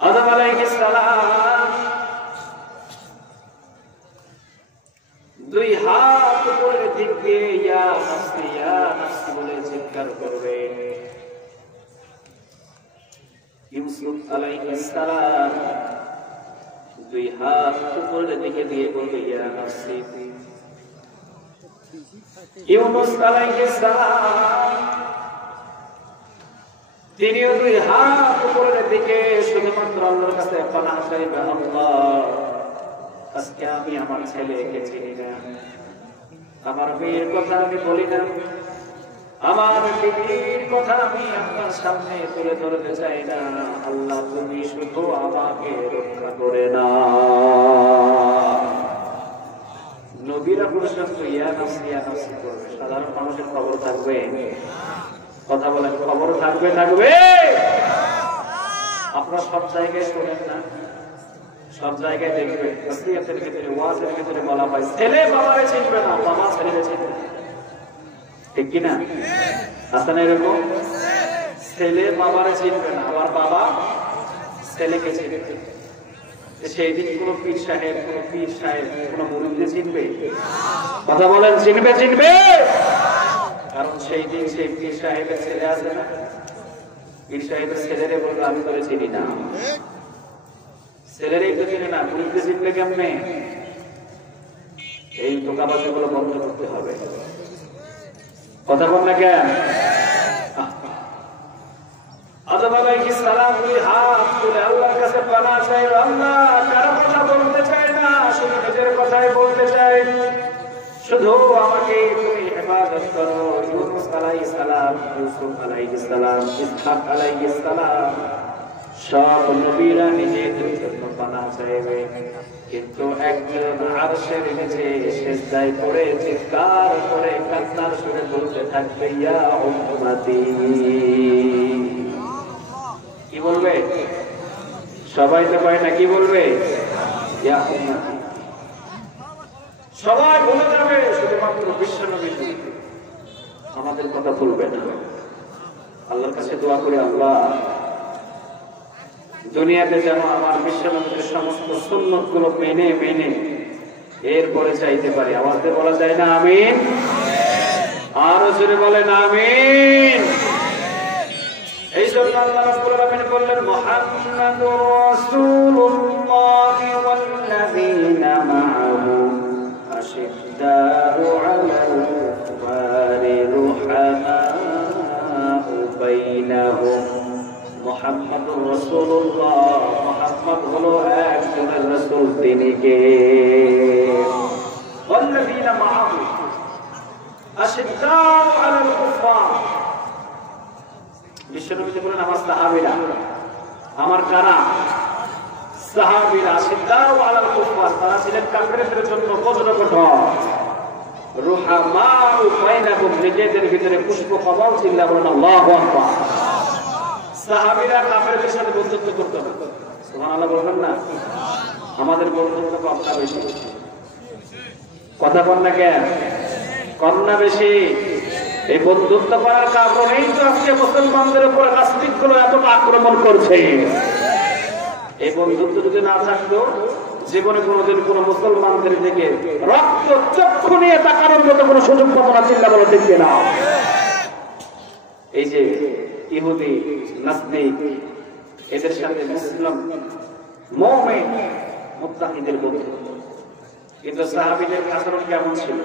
আদম আলাইহিস সালাম দুই হাত উপরের দিকে ইয়া নাফসি বলে চিৎকার করবে ইউসুফ আলাইহিস সালাম দুই হাত উপরের দিকে দিয়ে বলবে ইয়া নাফসি ইউনুস আলাইহিস সালাম তিনিও দুই হাত উপরের দিকে শুধুমাত্র আল্লাহর কাছে পানাহ চাইবে আল্লাহ আজকে আমি আমার ছেলেকে চিনি না আমার মেয়ের কথা আমি বলি না আমার বিবির কথা আমি আপনার সামনে তুলে ধরতে চাই না আল্লাহ তুমি শুধু আমাকে রক্ষা করে না নবীরা পর্যন্ত ইয়া নাফসি করবে সাধারণ মানুষের খবর থাকবে কথা বলেন খবর থাকবে আপনারা সব জায়গায় শোনেন না সব জায়গায় দেখবে ওসিয়তের ক্ষেত্রে ওয়াজের ক্ষেত্রে বলা হয় ছেলে বাবারে চিনবে না বাবা ছেলেরে চিনবে ঠিক কি না আছে না এরকম ছেলে বাবারে চিনবে না আবার বাবা ছেলেকে চিনবে সেই দিন কোন পীর সাহেব কোন মুরিদকে চিনবে কথা বলেন চিনবে কারণ সেই দিন সেই পীর সাহেবের ছেলে আছে না পীর সাহেবের ছেলেরে বলবে আমি তোরে চিনি না ছেলেরাই তো চিনে না মুরিদকে চিনবে কেমনে এই ধোঁকাবাজি গুলো বন্ধ করতে হবে কথা বল না কেন আদম আলাইহিস সালাম দুই হাত তুলে আল্লাহর কাছে পানাহ চাই আল্লাহ কারো কথা বলতে চাই না শুধু নিজের কথাই বলতে চাই শুধু আমাকে তুমি ইবাদত করো ইউনুস আলাইহিস সালাম ইউসুফ আলাইহিস সালাম ইসহাক আলাইহিস সালাম সব নবীরা নিজেদের জন্য পানাহ চাইবে কিন্তু একজন আরশের নিচে সিজদায় পড়ে চিৎকার করে কান্নার সুরে বলতে থাকবে ইয়া উম্মতি কি বলবে সবাই তো পায় না কি বলবে ইয়া উম্মতি সবাই বলে যাবে শুধুমাত্র বিশ্বনবী আমাদের কথা বলবে না আল্লাহর কাছে দোয়া করে আল্লাহ দুনিয়াতে যেন আমার বিশ্বনবীর সমস্ত সুন্নাত গুলো মেনে এরপরে চাইতে পারি আওয়াজ দিয়ে বলা যায় না আমিন আরো জোরে বলেন আমিন এই জন্য আল্লাহ রাব্বুল আলামিন বললেন মুহাম্মাদুর রাসূলুল্লাহ ওয়াল্লাযীনা মা'আহু আশিদ্দাউ আলাল কুফারি রুহামাউ বাইনাহুম মুহাম্মাদুর রাসূলুল্লাহ মুহাম্মদ হলো একজন রাসূল তিনি কে ওয়াল্লাযীনা মা'আহু আশিদ্দাউ আলাল কুফার। বিশ্বনবী বলেন আমার সাহাবীরা, আমার কারা? সাহাবীরা আশিদ্দাউ আলাল কুফার, তারা ছিলেন কাফেরদের জন্য বজ্র কঠোর। রুহামাউ বাইনাহুম, নিজেদের ভিতরে পুষ্পকমল ছিল। বলেন আল্লাহু আকবার। সাহাবীরা কাফেরদের সাথে বন্ধুত্ব করত না। সুবহানাল্লাহ বলবেন না? আমাদের বন্ধুত্ব কতটা বেশি? কথা বল না কেন? কন্যা বেশি। এই বন্ধুত্ব করার কারণেই তো আজকে মুসলমানদের উপরে নাস্তিকগুলো এতটা আক্রমণ করছে। এই বন্ধুত্ব যদি না থাকতো, জীবনে কোনোদিন কোন মুসলমানদের দিকে রক্ত চক্ষু নিয়ে তাকানোর মতো কোনো সুযোগ পাবো না। চিল্লা বলে ঠিক না? এই যে ইহুদি নাস্তিক, এদের সাথে মুসলিম মুমিন মুত্তাকিদের বন্ধু। কিন্তু সাহাবীদের আচরণ কেমন ছিল?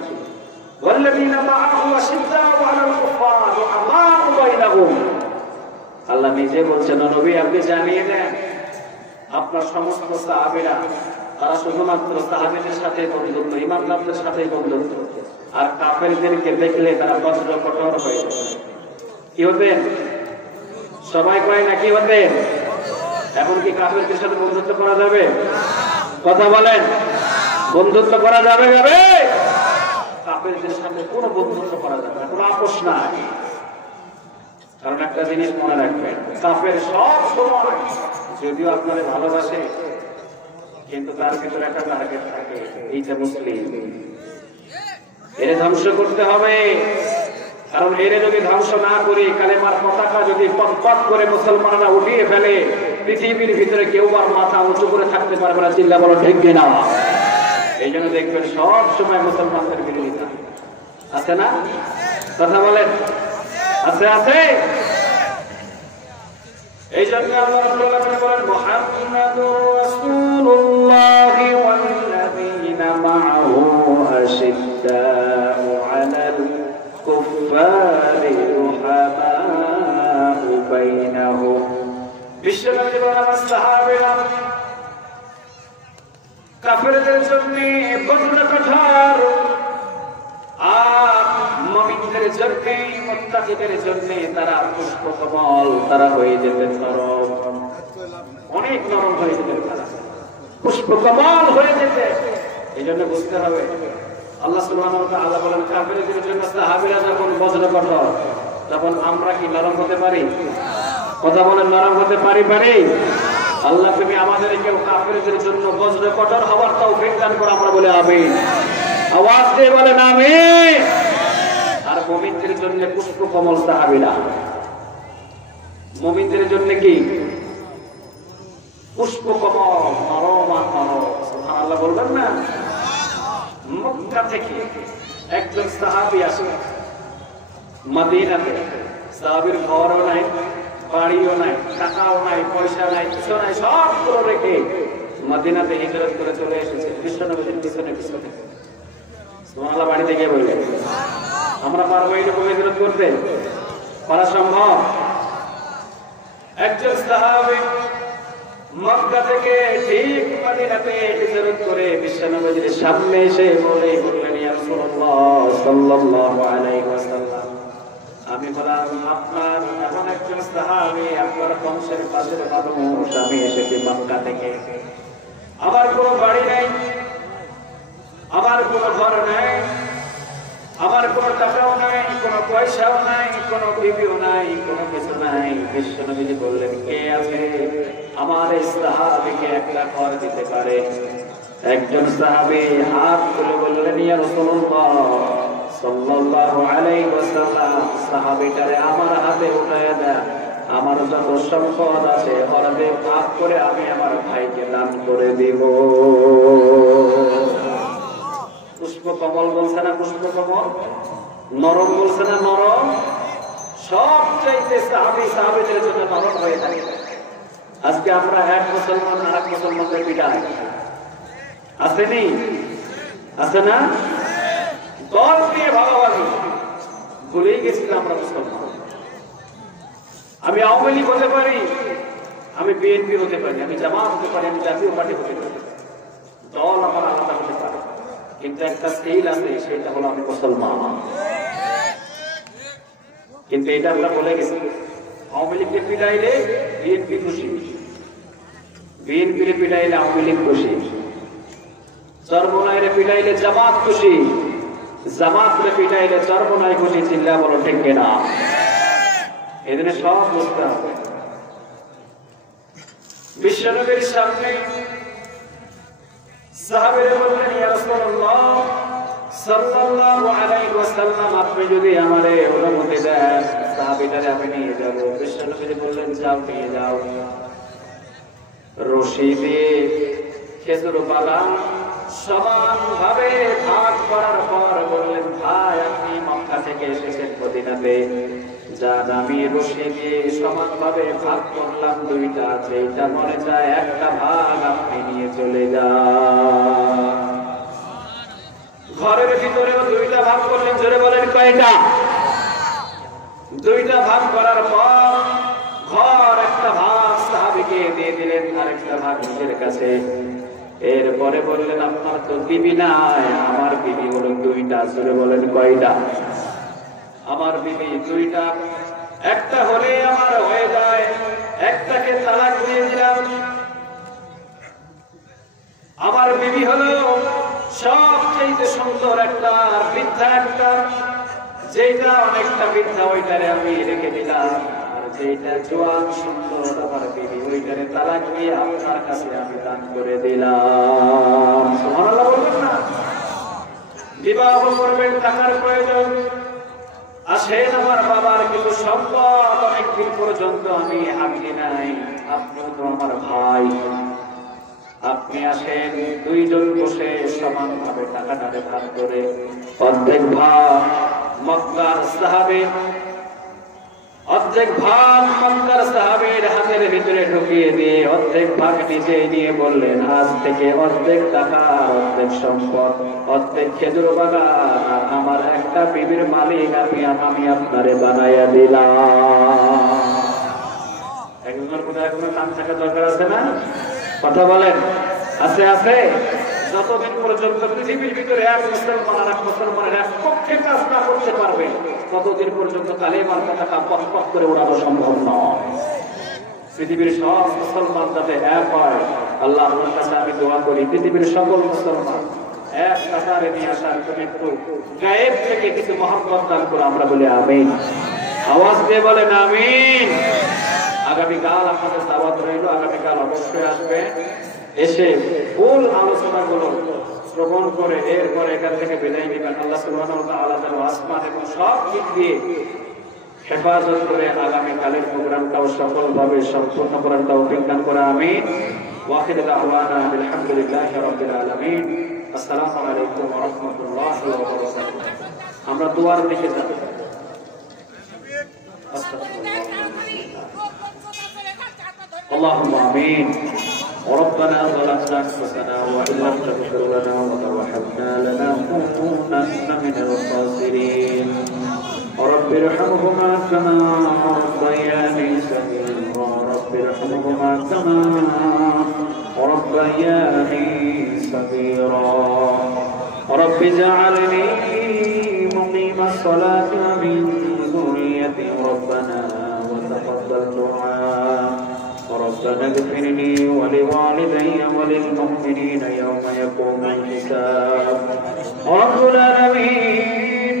ওয়াল্লাযীনা মাআহু আশিদ্দাউ আলাল কুফার রুহামাউ বাইনাহুম। আল্লাহ নিজে বলছেন, নবী আপনি জানিয়ে দেন আপনার সমস্ত সাহাবীরা তারা শুধুমাত্র সাহাবীদের সাথে বন্ধুত্ব, ঈমানদারদের সাথে বন্ধুত্ব, আর কাফেরদেরকে দেখলে তারা বজ্র কঠোর হয়ে যায়। কি হতেন? সবাই কয় না কি হতেন? এখন কি কাফেরদের সাথে বন্ধুত্ব করা যাবে? কথা বলেন, বন্ধুত্ব করা যাবে? যাবে? কাফেরদের সাথে কোনো বন্ধুত্ব করা যাবে না, কোনো আপোষ নাই। কারণ একটা জিনিস মনে রাখবেন, কাফের সব সময় যদিও আপনারে ভালোবাসে, কিন্তু তার ভিতরে একটা টার্গেট থাকে, এইটা মুসলিম, এর ধ্বংস করতে হবে। কারণ এর যদি ধ্বংস না করি, কালেমার পতাকা যদি পথ করে মুসলমানরা উঠিয়ে ফেলে, পৃথিবীর ভিতরে কেউ আর মাথা উঁচু করে থাকতে পারবে না। চিল্লা বলো ঠিক কিনা? এই জন্য দেখবেন সব সময় মুসলমানদের বিরোধিতা আছে না? কথা বলেন, আছে আছে। এই জন্য আল্লাহ রাব্বুল আলামিন বলেন, মুহাম্মাদুর রাসূলুল্লাহি ওয়াল্লাযীনা মাআহু আশিদ্দাউ আলাল কুফফারি রুহামাউ বাইনাহুম। বিশ্বনবী বলেন আমার সাহাবীরা কাফেরদের জন্য বজ্র কঠোর, আর মুমিনদের জন্য, মুত্তাকিদের জন্য তারা পুষ্পকমল, তারা হয়ে যেতেন নরম, অনেক নরম হয়ে যেতেন, তারা পুষ্পকমল হয়ে যেতে। এই জন্য বুঝতে হবে, আল্লাহ সুবহানাহু ওয়া তাআলা বলেন কাফেরদের জন্য সাহাবীরা যখন বজ্র কঠোর, তখন আমরা কি নরম হতে পারি? কথা বলেন, নরম হতে পারি? আল্লাহ তুমি আমাদেরকে কাফেরদের জন্য বজ্র কঠোর হওয়ার তৌফিক দান করো, আমরা বলে আমিন। আওয়াজ দিয়ে বলেন আমিন। আর মুমিনদের জন্য পুষ্পকমল সাহাবীরা, মুমিনদের জন্য কি পুষ্পকমল, নরম আর নরম। সুবহানাল্লাহ বলবেন না? মক্কা থেকে একজন সাহাবী আসে মদিনাতে, সাহাবীর ঘরও নাই, বাড়িও নাই, টাকাও নাই, পয়সা নাই, কিছু নাই, সব করে রেখে মদিনাতে হিজরত করে চলে এসেছে বিশ্বনবীর পিছনে পিছনে। সুবহানাল্লাহ। বাড়িতে গিয়ে বললেন আমরা পারবো এইরকম হিজরত করতে? পারা সম্ভব? একজন সাহাবী মক্কা থেকে ঠিক মদিনাতে হিজরত করে বিশ্বনবীর সামনে এসে বললেন, ইয়া রাসূলুল্লাহ সাল্লাল্লাহু আলাইহি ওয়াসাল্লাম, আমি বললাম আপনার এমন একজন সাহাবী, আপনার বংশের পাশের মানুষ, আমি এসেছি মক্কা থেকে, আমার কোনো বাড়ি নেই, আমার কোনো ঘর নেই, আমার কোনো টাকাও নাই, কোনো পয়সাও নাই, কোনো বিবিও নাই, কোনো কিছু নাই। বিশ্বনবী বললেন, কে আছে আমার এই সাহাবীকে একটা ঘর দিতে পারে? একজন সাহাবী হাত তুলে বললেন, ইয়া রাসূলুল্লাহ সাল্লাল্লাহু আলাইহি ওয়াসাল্লাম, সাহাবীটারে আমার হাতে উঠায়া দেন, আমার যত সম্পদ আছে অর্ধেক ভাগ করে আমি আমার ভাইকে দান করে দিব। পুষ্পকমল বলছে না? পুষ্পকমল। নরম বলছে না? নরম। সব চাইতে সাহাবীদের জন্য নরম হয়ে থাকে। আজকে আমরা এক মুসলমান আর এক মুসলমানদের পিটাই, আসেনি? আছে না? দল দিয়ে ভাগাভাগি, ভুলেই গেছিলাম আমরা মুসলমান। আমি আওয়ামী লীগ হতে পারি, আমি বিএনপি হতে পারি, আমি জামাত হতে পারি, আমি জাতীয় পার্টি হতে পারি, দল আমার আলাদা হতে পারে, কিন্তু একটা স্টেজ আছে, সেটা হলো আমি মুসলমান। কিন্তু এটা আমরা বলে গেছি, আওয়ামী লীগকে পিটাইলে বিএনপি খুশি, বিএনপির পিটাইলে আওয়ামী লীগ খুশি, চরমোনাইরে পিটাইলে জামাত খুশি, জামাতরে পিটাইলে চরমোনাই খুশি। চিল্লা বলো ঠিক কিনা? এদিনে সব বুঝতে হবে। বিশ্বনবীর সামনে সাহাবীরা বললেন, ইয়া রাসূলুল্লাহ সাল্লাল্লাহু আলাইহি ওয়াসাল্লাম, আপনি যদি আমারে অনুমতি দেন সাহাবীটারে আমি নিয়ে যাব। বিশ্বনবী বললেন, যাও, নিয়ে যাও। রশি দিয়ে খেজুর পালা সমানভাবে ভাগ করার পর বললেন, ভাই আপনি মক্কা থেকে এসেছেন মদিনাতে, যান আমি রশি দিয়ে সমানভাবে ভাগ করলাম দুইটা, যেটা মনে চায় একটা ভাগ আপনি নিয়ে চলে যান। ঘরের ভিতরেও দুইটা ভাগ করলেন, জোরে বলেন কয়টা? দুইটা ভাগ করার পর ঘর একটা ভাগ সাহাবীকে দিয়ে দিলেন, আরেকটা ভাগ নিজের কাছে। এরপরে বললেন, আপনার তো বিবি নাই, আমার বিবি হলো দুইটা, জোরে বলেন কয়টা? আমার বিবি দুইটা, একটা হলে আমার হয়ে যায়, একটাকে তালাক দিয়ে দিলাম। আমার বিবি হলো সবচেয়ে সুন্দর একটা, আর বৃদ্ধা একটা, যেটা অনেকটা বৃদ্ধা ওইটারে আমি রেখে দিলাম, আর যেটা জোয়ান সুন্দর আমার বিবি ওইটারে তালাক দিয়ে আপনার কাছে আমি দান করে দিলাম। সুবহানাল্লাহ বলবেন না? বিবাহ করবেন, টাকার প্রয়োজন, আসেন আমার বাবার কিছু সম্পদ অনেকদিন পর্যন্ত আমি হাঁটি নাই, আপনিও তো আমার ভাই, আপনি আসেন, দুইজন বসে সমানভাবে টাকাটাকে ভাগ করে অর্ধেক ভাগ মক্কার সাহাবী, অর্ধেক ভাগ মক্কার সাহাবীর হাতের ভিতরে ঢুকিয়ে দিয়ে অর্ধেক ভাগ নিজে নিয়ে বললেন, আজ থেকে অর্ধেক টাকা, অর্ধেক সম্পদ, অর্ধেক খেজুর বাগান আর আমার একটা বিবির মালিক আমি আপনারে বানাইয়া দিলাম। একজনের কোথায় কোনো কাম থাকার দরকার আছে না? কথা বলেন, আছে আছে? যতদিন পর্যন্ত পৃথিবীর ভিতরে এক মুসলমান আর এক মুসলমানের এক পক্ষে কাজ না করতে পারবে, ততদিন পর্যন্ত কালেমার পতাকা পথ পথ করে উড়ানো সম্ভব নয়। পৃথিবীর সব মুসলমান যাতে এক হয়, আল্লাহ আপনার কাছে আমি দোয়া করি, পৃথিবীর সকল মুসলমান এক কাতারে নিয়ে আসার জন্য একটু গায়েব থেকে কিছু মহব্বত দান করে আমরা বলি আমিন। আওয়াজ দিয়ে বলেন আমিন। আগামীকাল আপনাদের দাওয়াত রইল, আগামীকাল অবশ্যই আসবে, এসে ফুল আলোচনাগুলো শ্রবণ করে এরপরে এখান থেকে বিদায় নেবেন। আল্লাহ সুবহানাহু ওয়া তাআলা যেন আসমান এবং সব দিক দিয়ে হেফাজত করে আগামীকালের প্রোগ্রামটাও সফলভাবে সম্পূর্ণ করার তৌফিক দান করে আমিন। ওয়া আখিরু দাওয়ানা আলহামদুলিল্লাহি রাব্বিল আলামিন। আসসালামু আলাইকুম ওয়া রাহমাতুল্লাহি ওয়া বারাকাতুহু। আমরা দুয়ার দিকে যাব। اللهم آمين. ربنا ظلمنا أنفسنا وإن لم تغفر لنا وترحمنا لنكونن من الخاسرين. رب ارحمهما كما ربياني صغيرا. رب ارحمهما كما ربياني صغيرا. رب اجعلني مقيم الصلاة ومن ذريتي ربنا وتقبل دعاء. ربنا اغفر لي ولوالدي وللمؤمنين يوم يقوم الحساب. رب العالمين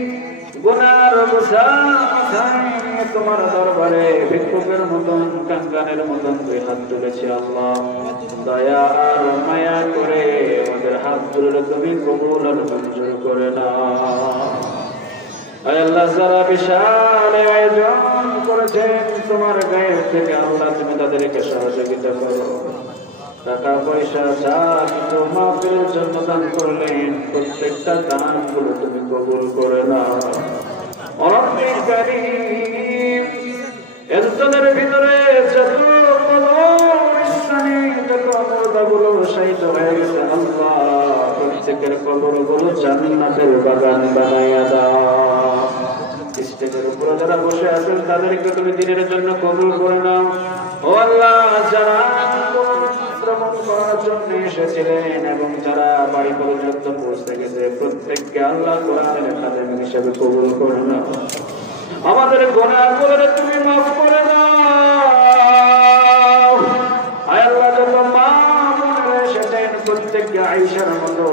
গুনার বোঝা তোমার দরবারে ভিক্ষুকের মতন কাঙ্গালের মতন দুই হাত তুলেছি আল্লাহ, দয়া আর মায়া করে আমাদের হাত তুলে তুমি কবুল আর মঞ্জুর করে নাও। আল্লাহ যারা বিশাল আয়োজন করেছেন তোমার গায়ের থেকে আল্লাহ তুমি তাদেরকে সহযোগিতা করো। টাকা পয়সা যা কিছু মাহফিলের জন্য দান করলেন প্রত্যেকটা দানগুলো তুমি কবুল করে নাও। রব্বুল কারীম এজনের ভিতরে যত কবরগুলো শাহিদ হয়ে গেছে আল্লাহ প্রত্যেকের কবরগুলো জান্নাতের বাগান বানাইয়া দাও। স্টেজের উপরে যারা বসে আছেন তাদেরকে তুমি দিনের জন্য কবুল করে নাও। ও আল্লাহ যারা শ্রবণ করার জন্য এসেছিলেন এবং যারা বাড়ি পর্যন্ত পৌঁছে গেছে প্রত্যেককে আল্লাহ কোরআনের খাদেম হিসেবে কবুল করে নাও। আমাদের গুনাহগুলো তুমি মাফ করে দাও। আয় আল্লাহ, যত মা বোনেরা এসেছেন প্রত্যেককে আয়েশার মতো,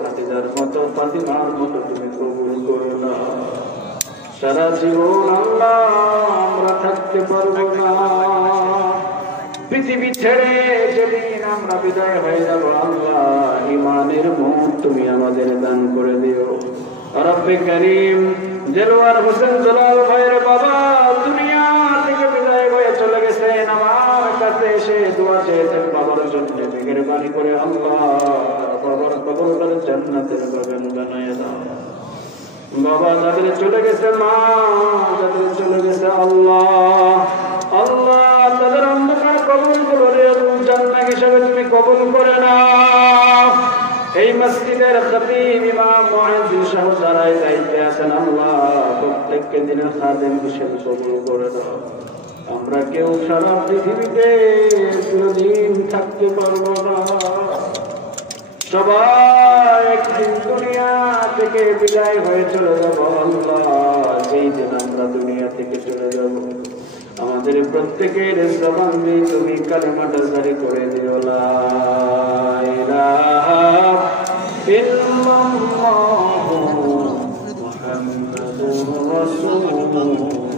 খাদিজার মতো, ফাতিমার মতো তুমি কবুল করে নাও। সারা জীবন আল্লাহ আমরা থাকতে পারবো না, পৃথিবী ছেড়ে যেদিন আমরা বিদায় হয়ে যাব আল্লাহ, ঈমানের মুখ তুমি আমাদের দান করে দিও। রব্বে করিম, দেলোয়ার হোসেন জালাল ভাইয়ের বাবা দুনিয়া থেকে বিদায় হয়ে চলে গেছেন, আমার কাছে এসে দোয়া চেয়েছেন বাবার জন্য। মেহেরবানি করে আল্লাহ বাবার কবরটাকে জান্নাতের বাগান বানায় দাও। বাবা যাদের চলে গেছে, মা যাদের চলে গেছে, আল্লাহ আল্লাহ তাদের অন্ধকার কবরগুলো জান্নাত হিসেবে তুমি কবুল করে নাও। এই মসজিদের খতীব ইমাম মুয়াজ্জিন সহ যারা দায়িত্বে আছেন আল্লাহ, প্রত্যেককে দিনের খাদেম হিসেবে কবুল করে দাও। আমরা কেউ সারা পৃথিবীতে চিরদিন থাকতে পারবো না, সবাই একদিন দুনিয়া থেকে বিদায় হয়ে চলে যাব আল্লাহ। যেই দিন আমরা দুনিয়া থেকে চলে যাব, আমাদের প্রত্যেকের জবান দিয়ে তুমি কালিমাটা জারি করে দিও, লা ইলাহা ইল্লাল্লাহু মুহাম্মাদুর রাসূলুল্লাহ।